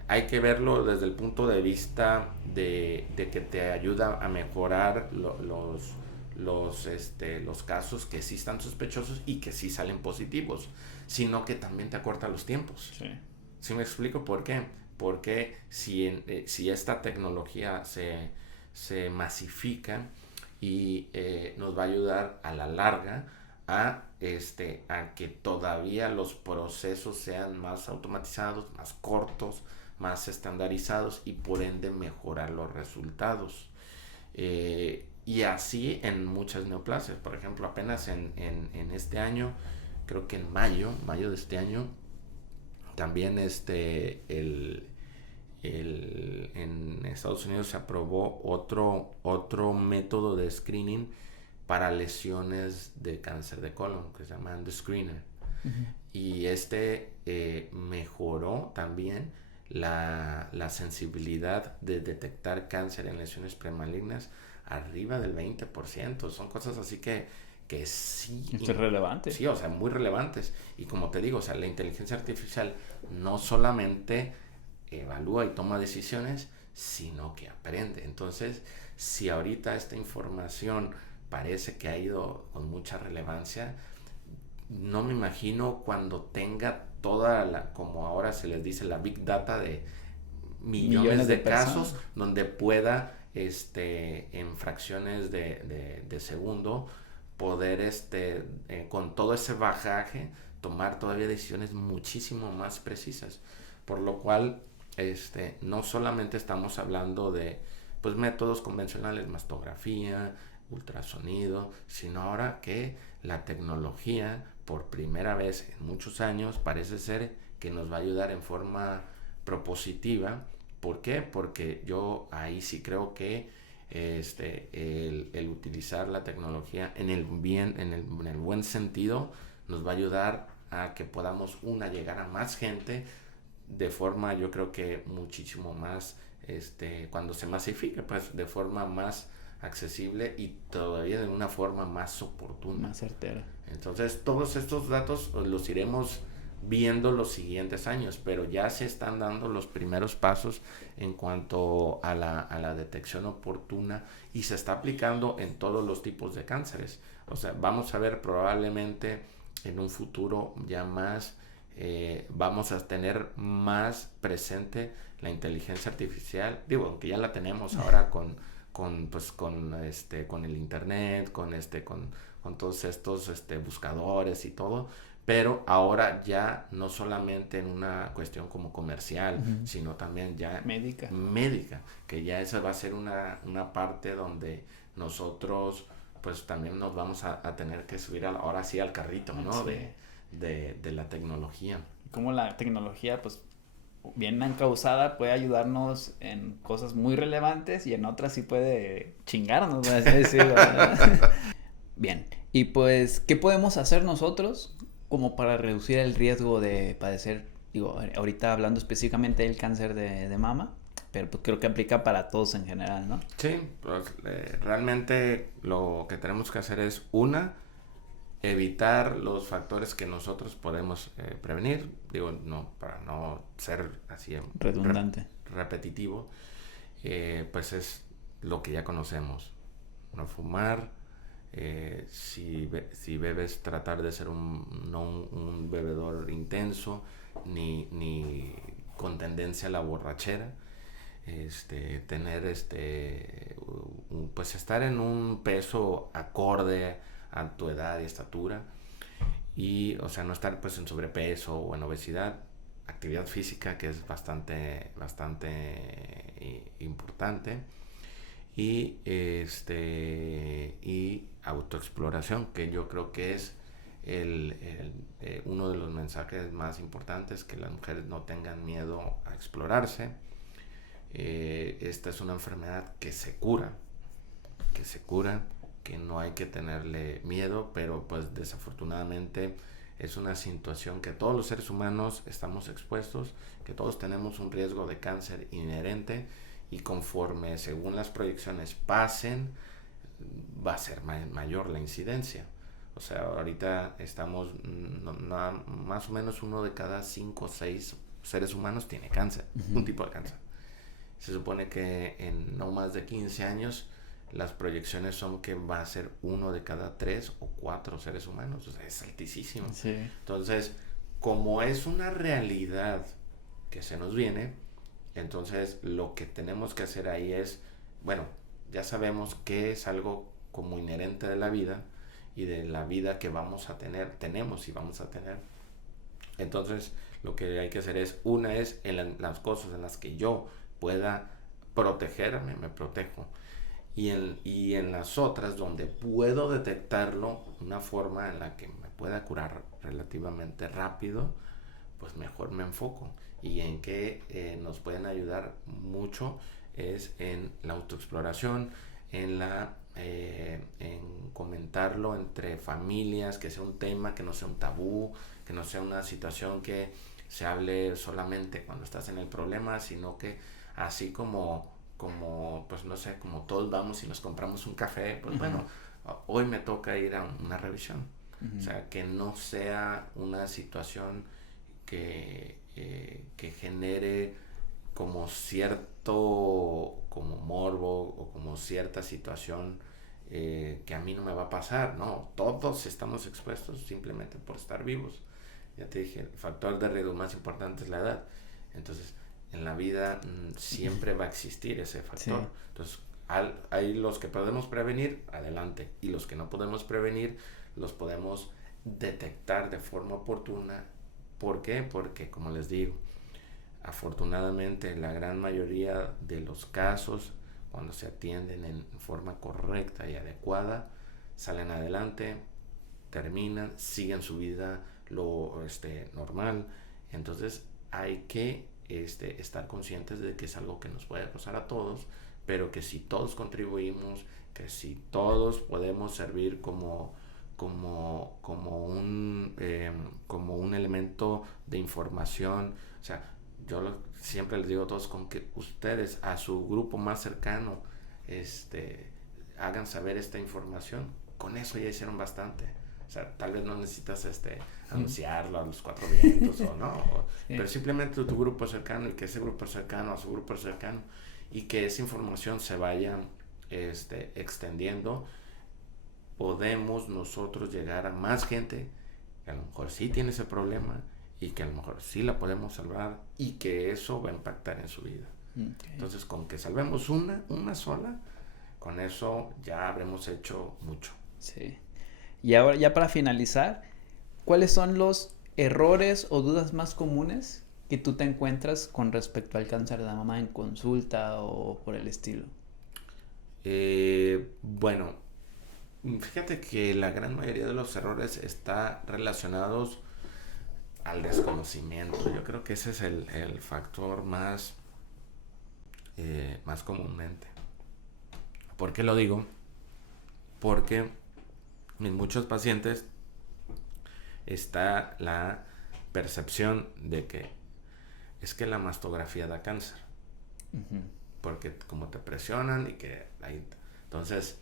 hay que verlo desde el punto de vista de que te ayuda a mejorar los casos que sí están sospechosos y que sí salen positivos, sino que también te acorta los tiempos. Sí. ¿Sí me explico por qué? Porque si esta tecnología se masifica y nos va a ayudar a la larga a que todavía los procesos sean más automatizados, más cortos, más estandarizados y por ende mejorar los resultados. Y así en muchas neoplasias. Por ejemplo, apenas en este año, creo que en mayo de este año, también en Estados Unidos se aprobó otro método de screening para lesiones de cáncer de colon, que se llama The Screener. Uh-huh. Y mejoró también la sensibilidad de detectar cáncer en lesiones premalignas arriba del 20%. Son cosas así que sí. Esto es relevante. Sí, o sea, muy relevantes. Y como te digo, o sea, la inteligencia artificial no solamente evalúa y toma decisiones, sino que aprende. Entonces, si ahorita esta información parece que ha ido con mucha relevancia, no me imagino cuando tenga como ahora se les dice, la big data de millones de casos, donde pueda en fracciones de segundo poder con todo ese bagaje tomar todavía decisiones muchísimo más precisas, por lo cual no solamente estamos hablando de pues métodos convencionales, mastografía, ultrasonido, sino ahora que la tecnología por primera vez en muchos años parece ser que nos va a ayudar en forma propositiva. ¿Por qué? Porque yo ahí sí creo que el utilizar la tecnología en el buen sentido nos va a ayudar a que podamos llegar a más gente de forma, yo creo que muchísimo más cuando se masifique, pues de forma más accesible y todavía de una forma más oportuna, más certera. Entonces todos estos datos los iremos viendo los siguientes años, pero ya se están dando los primeros pasos en cuanto a la detección oportuna y se está aplicando en todos los tipos de cánceres. O sea, vamos a ver probablemente en un futuro ya más, vamos a tener más presente la inteligencia artificial, digo, aunque ya la tenemos ahora con el internet, con todos estos buscadores y todo, pero ahora ya no solamente en una cuestión como comercial, Ujú. sino también ya Médica. médica, que ya esa va a ser una parte donde nosotros pues también nos vamos a tener que subir ahora sí al carrito, ¿no? Sí. De la tecnología. Como la tecnología, pues, bien encausada, puede ayudarnos en cosas muy relevantes y en otras sí puede chingarnos, por así decirlo, ¿verdad? Bien, y pues, ¿qué podemos hacer nosotros como para reducir el riesgo de padecer, digo, ahorita hablando específicamente del cáncer de mama, pero pues creo que aplica para todos en general, ¿no? Sí, pues realmente lo que tenemos que hacer es evitar los factores que nosotros podemos prevenir, digo, no, para no ser así Redundante. repetitivo, pues es lo que ya conocemos, no fumar, si bebes tratar de ser no un bebedor intenso, ni con tendencia a la borrachera, tener pues estar en un peso acorde a tu edad y estatura y o sea no estar pues en sobrepeso o en obesidad, actividad física que es bastante importante y autoexploración, que yo creo que es uno de los mensajes más importantes, que las mujeres no tengan miedo a explorarse. Esta es una enfermedad que se cura, que no hay que tenerle miedo, pero pues desafortunadamente es una situación que todos los seres humanos estamos expuestos, que todos tenemos un riesgo de cáncer inherente y conforme según las proyecciones pasen va a ser mayor la incidencia. O sea, ahorita estamos más o menos uno de cada 5 o 6 seres humanos tiene cáncer, un tipo de cáncer. Se supone que en no más de 15 años las proyecciones son que va a ser uno de cada 3 o 4 seres humanos. O sea, es altísimo. Sí. Entonces, como es una realidad que se nos viene, entonces lo que tenemos que hacer ahí es, bueno, ya sabemos que es algo como inherente de la vida y de la vida que vamos a tener, tenemos y vamos a tener. Entonces, lo que hay que hacer es, una es en las cosas en las que yo pueda protegerme, me protejo. Y en las otras, donde puedo detectarlo, una forma en la que me pueda curar relativamente rápido, pues mejor me enfoco. Y en que nos pueden ayudar mucho es en la autoexploración, en comentarlo entre familias, que sea un tema, que no sea un tabú, que no sea una situación que se hable solamente cuando estás en el problema, sino que así como pues no sé, como todos vamos y nos compramos un café, pues bueno, hoy me toca ir a una revisión. O sea, que no sea una situación que genere como cierto como morbo o como cierta situación que a mí no me va a pasar, no, todos estamos expuestos simplemente por estar vivos. Ya te dije, el factor de riesgo más importante es la edad. Entonces, en la vida siempre va a existir ese factor. Sí. Entonces, hay los que podemos prevenir, adelante. Y los que no podemos prevenir, los podemos detectar de forma oportuna. ¿Por qué? Porque, como les digo, afortunadamente la gran mayoría de los casos, cuando se atienden en forma correcta y adecuada, salen adelante, terminan, siguen su vida normal. Entonces hay que estar conscientes de que es algo que nos puede pasar a todos, pero que si todos contribuimos, que si todos podemos servir como un elemento de información. O sea, yo siempre les digo a todos, con que ustedes a su grupo más cercano hagan saber esta información, con eso ya hicieron bastante. O sea, tal vez no necesitas anunciarlo a los cuatro vientos o no, Sí. pero simplemente tu grupo cercano y que ese grupo cercano a su grupo cercano y que esa información se vaya extendiendo, podemos nosotros llegar a más gente que a lo mejor sí tiene ese problema y que a lo mejor sí la podemos salvar y que eso va a impactar en su vida. Okay. Entonces, con que salvemos una sola, con eso ya habremos hecho mucho. Sí. Y ahora, ya para finalizar, ¿cuáles son los errores o dudas más comunes que tú te encuentras con respecto al cáncer de mama en consulta o por el estilo? Bueno, fíjate que la gran mayoría de los errores está relacionados al desconocimiento. Yo creo que ese es el factor más comúnmente. ¿Por qué lo digo? Porque en muchos pacientes está la percepción de que es que la mastografía da cáncer. Uh-huh. Porque como te presionan y que ahí... Entonces,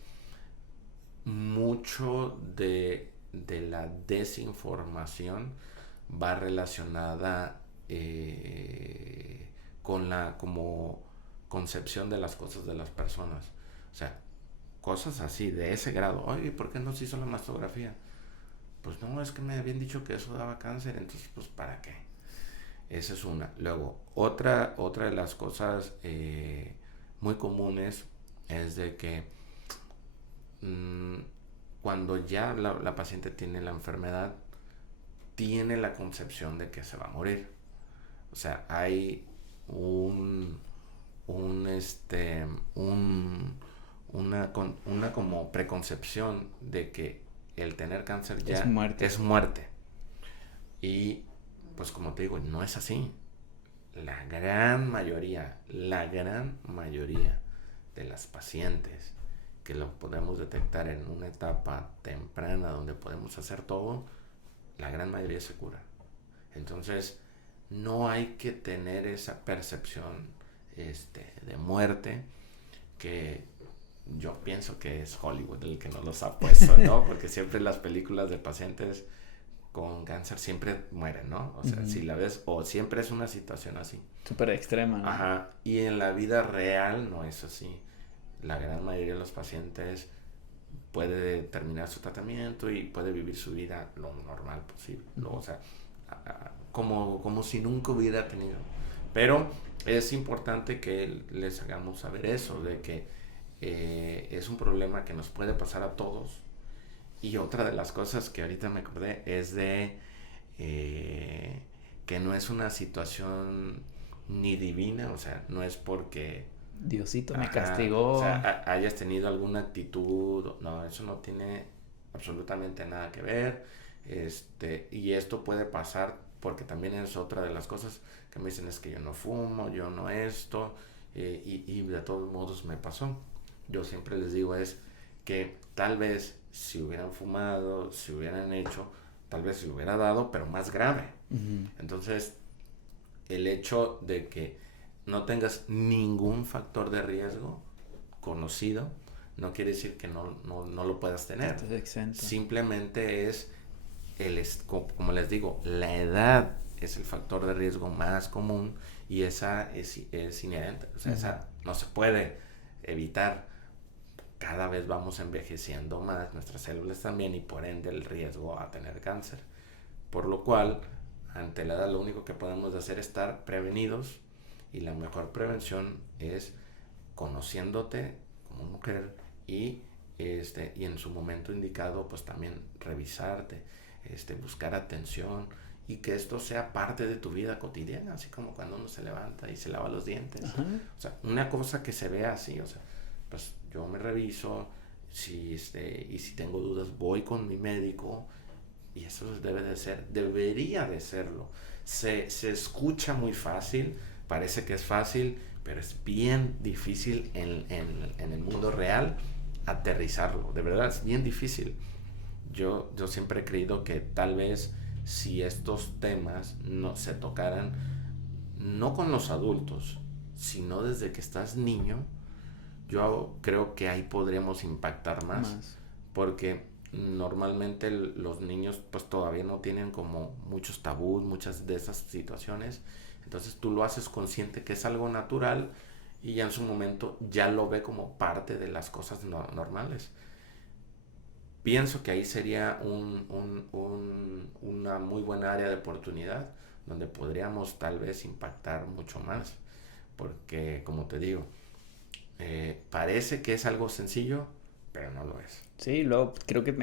mucho de la desinformación va relacionada con la como concepción de las cosas de las personas. O sea, cosas así, de ese grado. Oye, ¿por qué no se hizo la mastografía? Pues no, es que me habían dicho que eso daba cáncer, entonces pues ¿para qué? Esa es una. Luego, otra de las cosas muy comunes es de que cuando ya la paciente tiene la enfermedad, tiene la concepción de que se va a morir. O sea, hay una como preconcepción de que el tener cáncer ya es muerte. Y pues como te digo, no es así. La gran mayoría de las pacientes que lo podemos detectar en una etapa temprana donde podemos hacer todo, la gran mayoría se cura. Entonces, no hay que tener esa percepción de muerte que yo pienso que es Hollywood el que nos los ha puesto, ¿no? Porque siempre las películas de pacientes con cáncer siempre mueren, ¿no? O sea, uh-huh. Si la ves, o siempre es una situación así. Súper extrema, ¿no? Ajá, y en la vida real no es así. La gran mayoría de los pacientes puede terminar su tratamiento y puede vivir su vida lo normal posible, ¿no? O sea, como si nunca hubiera tenido. Pero es importante que les hagamos saber eso, de que es un problema que nos puede pasar a todos. Y otra de las cosas que ahorita me acordé es de que no es una situación ni divina, o sea, no es porque Diosito me castigó. O sea, hayas tenido alguna actitud, no, eso no tiene absolutamente nada que ver. Y esto puede pasar porque también es otra de las cosas que me dicen, es que yo no fumo, yo no esto, y de todos modos me pasó. Yo siempre les digo es que tal vez si hubieran fumado, si hubieran hecho, tal vez se hubiera dado, pero más grave. Uh-huh. Entonces, el hecho de que no tengas ningún factor de riesgo conocido, no quiere decir que no lo puedas tener. Simplemente es, como les digo, la edad es el factor de riesgo más común y esa es inherente. O sea, uh-huh. Esa no se puede evitar. Cada vez vamos envejeciendo más, nuestras células también, y por ende el riesgo a tener cáncer. Por lo cual, ante la edad, lo único que podemos hacer es estar prevenidos, y la mejor prevención es conociéndote como mujer y en su momento indicado, pues también revisarte, buscar atención, y que esto sea parte de tu vida cotidiana, así como cuando uno se levanta y se lava los dientes. Uh-huh. O sea, una cosa que se vea así, o sea, pues yo me reviso, y si tengo dudas voy con mi médico, y eso debería de serlo. Se escucha muy fácil, parece que es fácil, pero es bien difícil en el mundo real aterrizarlo, de verdad es bien difícil. Yo siempre he creído que tal vez si estos temas no se tocaran, no con los adultos, sino desde que estás niño, yo creo que ahí podremos impactar más. Porque normalmente los niños pues todavía no tienen como muchos tabús, muchas de esas situaciones. Entonces tú lo haces consciente que es algo natural y ya en su momento ya lo ve como parte de las cosas normales. Pienso que ahí sería una muy buena área de oportunidad donde podríamos tal vez impactar mucho más. Porque, como te digo, parece que es algo sencillo, pero no lo es. Sí, luego creo que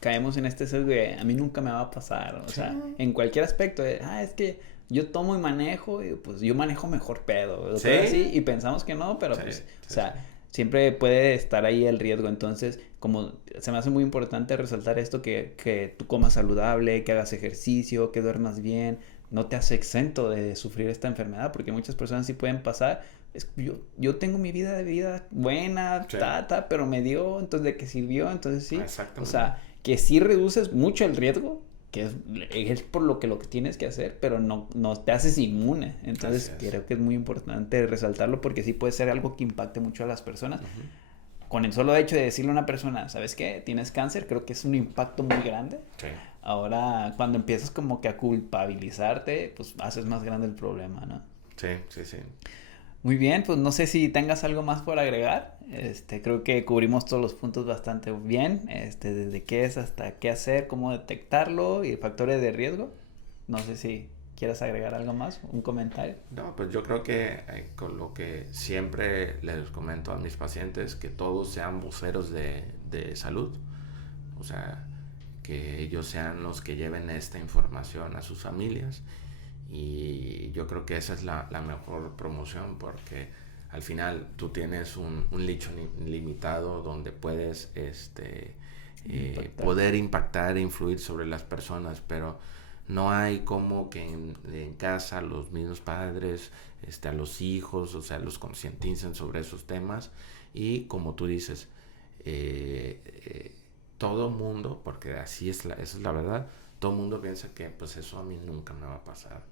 caemos en este sesgo de a mí nunca me va a pasar, o Sí, sea, en cualquier aspecto, es que yo tomo y manejo y pues yo manejo mejor pedo, o sí, cosas así, y pensamos que no, pero sí, pues, o sí, sí. sea, siempre puede estar ahí el riesgo, entonces, como se me hace muy importante resaltar esto, que tú comas saludable, que hagas ejercicio, que duermas bien, no te hace exento de sufrir esta enfermedad, porque muchas personas sí pueden pasar yo tengo mi vida de vida buena, Sí, pero me dio, entonces de qué sirvió, entonces sí. O exactamente. sea, que sí reduces mucho el riesgo, que es por lo que tienes que hacer, pero no te haces inmune. Así Entonces es. creo que es muy importante resaltarlo porque sí puede ser algo que impacte mucho a las personas. Ujú. Con el solo hecho de decirle a una persona, ¿sabes qué? Tienes cáncer, creo que es un impacto muy grande. Sí, Ahora, cuando empiezas como que a culpabilizarte, pues haces más grande el problema, ¿no? sí, sí, sí. Muy bien, pues no sé si tengas algo más por agregar. Creo que cubrimos todos los puntos bastante bien, desde qué es hasta qué hacer, cómo detectarlo y factores de riesgo. No sé si quieras agregar algo más, un comentario. No, pues yo creo que con lo que siempre les comento a mis pacientes, que todos sean voceros de salud. O sea, que ellos sean los que lleven esta información a sus familias. Y yo creo que esa es la mejor promoción porque al final tú tienes un nicho limitado donde puedes Impactar. poder impactar e influir sobre las personas, pero no hay como que en casa los mismos padres a los hijos, o sea, los concienticen sobre esos temas y como tú dices, eh, eh, todo mundo, porque así es esa es la verdad, todo mundo piensa que pues eso a mí nunca me va a pasar.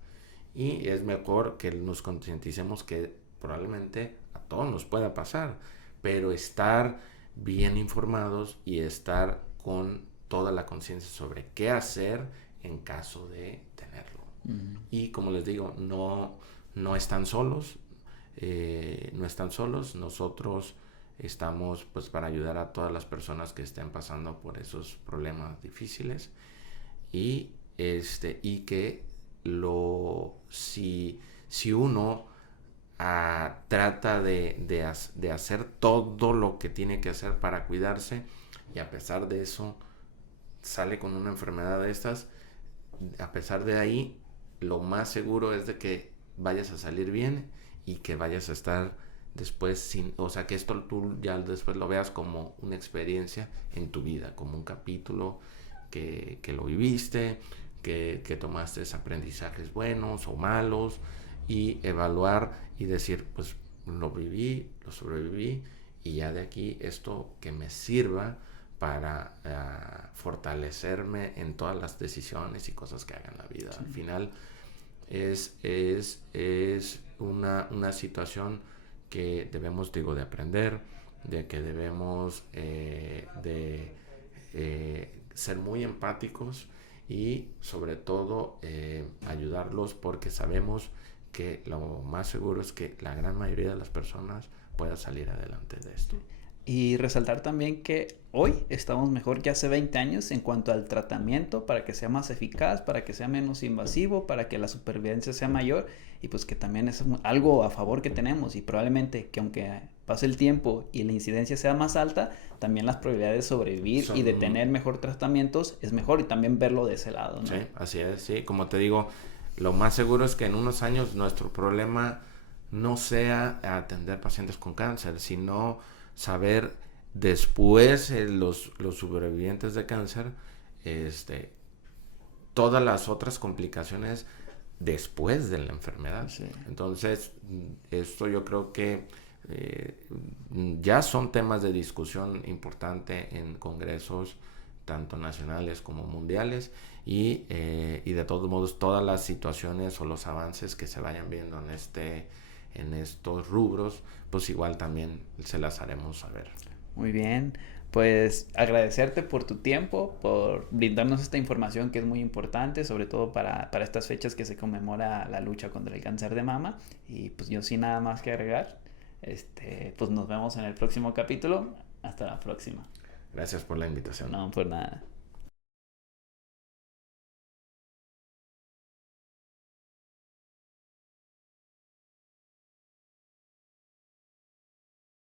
Y es mejor que nos concienticemos que probablemente a todos nos pueda pasar, pero estar bien informados y estar con toda la conciencia sobre qué hacer en caso de tenerlo. Mm. Y como les digo, no están solos, no están solos, nosotros estamos pues para ayudar a todas las personas que estén pasando por esos problemas difíciles y y que si uno trata de hacer todo lo que tiene que hacer para cuidarse y a pesar de eso sale con una enfermedad de estas, a pesar de ahí, lo más seguro es de que vayas a salir bien y que vayas a estar después o sea, que esto tú ya después lo veas como una experiencia en tu vida, como un capítulo que lo viviste, que tomaste aprendizajes buenos o malos y evaluar y decir, pues lo viví, lo sobreviví y ya de aquí esto que me sirva para fortalecerme en todas las decisiones y cosas que haga en la vida. Sí. Al final es una situación que debemos, digo, de aprender, de que debemos ser muy empáticos y sobre todo ayudarlos porque sabemos que lo más seguro es que la gran mayoría de las personas pueda salir adelante de esto. Y resaltar también que hoy estamos mejor que hace 20 años en cuanto al tratamiento para que sea más eficaz, para que sea menos invasivo, para que la supervivencia sea mayor y pues que también es algo a favor que tenemos y probablemente que aunque pase el tiempo y la incidencia sea más alta, también las probabilidades de sobrevivir y de tener mejor tratamientos es mejor y también verlo de ese lado, ¿no? Sí, así es, sí, como te digo, lo más seguro es que en unos años nuestro problema no sea atender pacientes con cáncer, sino saber después los sobrevivientes de cáncer, todas las otras complicaciones después de la enfermedad. Sí. Entonces, esto yo creo que ya son temas de discusión importante en congresos tanto nacionales como mundiales y de todos modos todas las situaciones o los avances que se vayan viendo en estos rubros pues igual también se las haremos saber. Muy bien. Pues agradecerte por tu tiempo, por brindarnos esta información que es muy importante, sobre todo para estas fechas que se conmemora la lucha contra el cáncer de mama. Y pues yo sin nada más que agregar, pues nos vemos en el próximo capítulo. Hasta la próxima. Gracias por la invitación. No, por nada.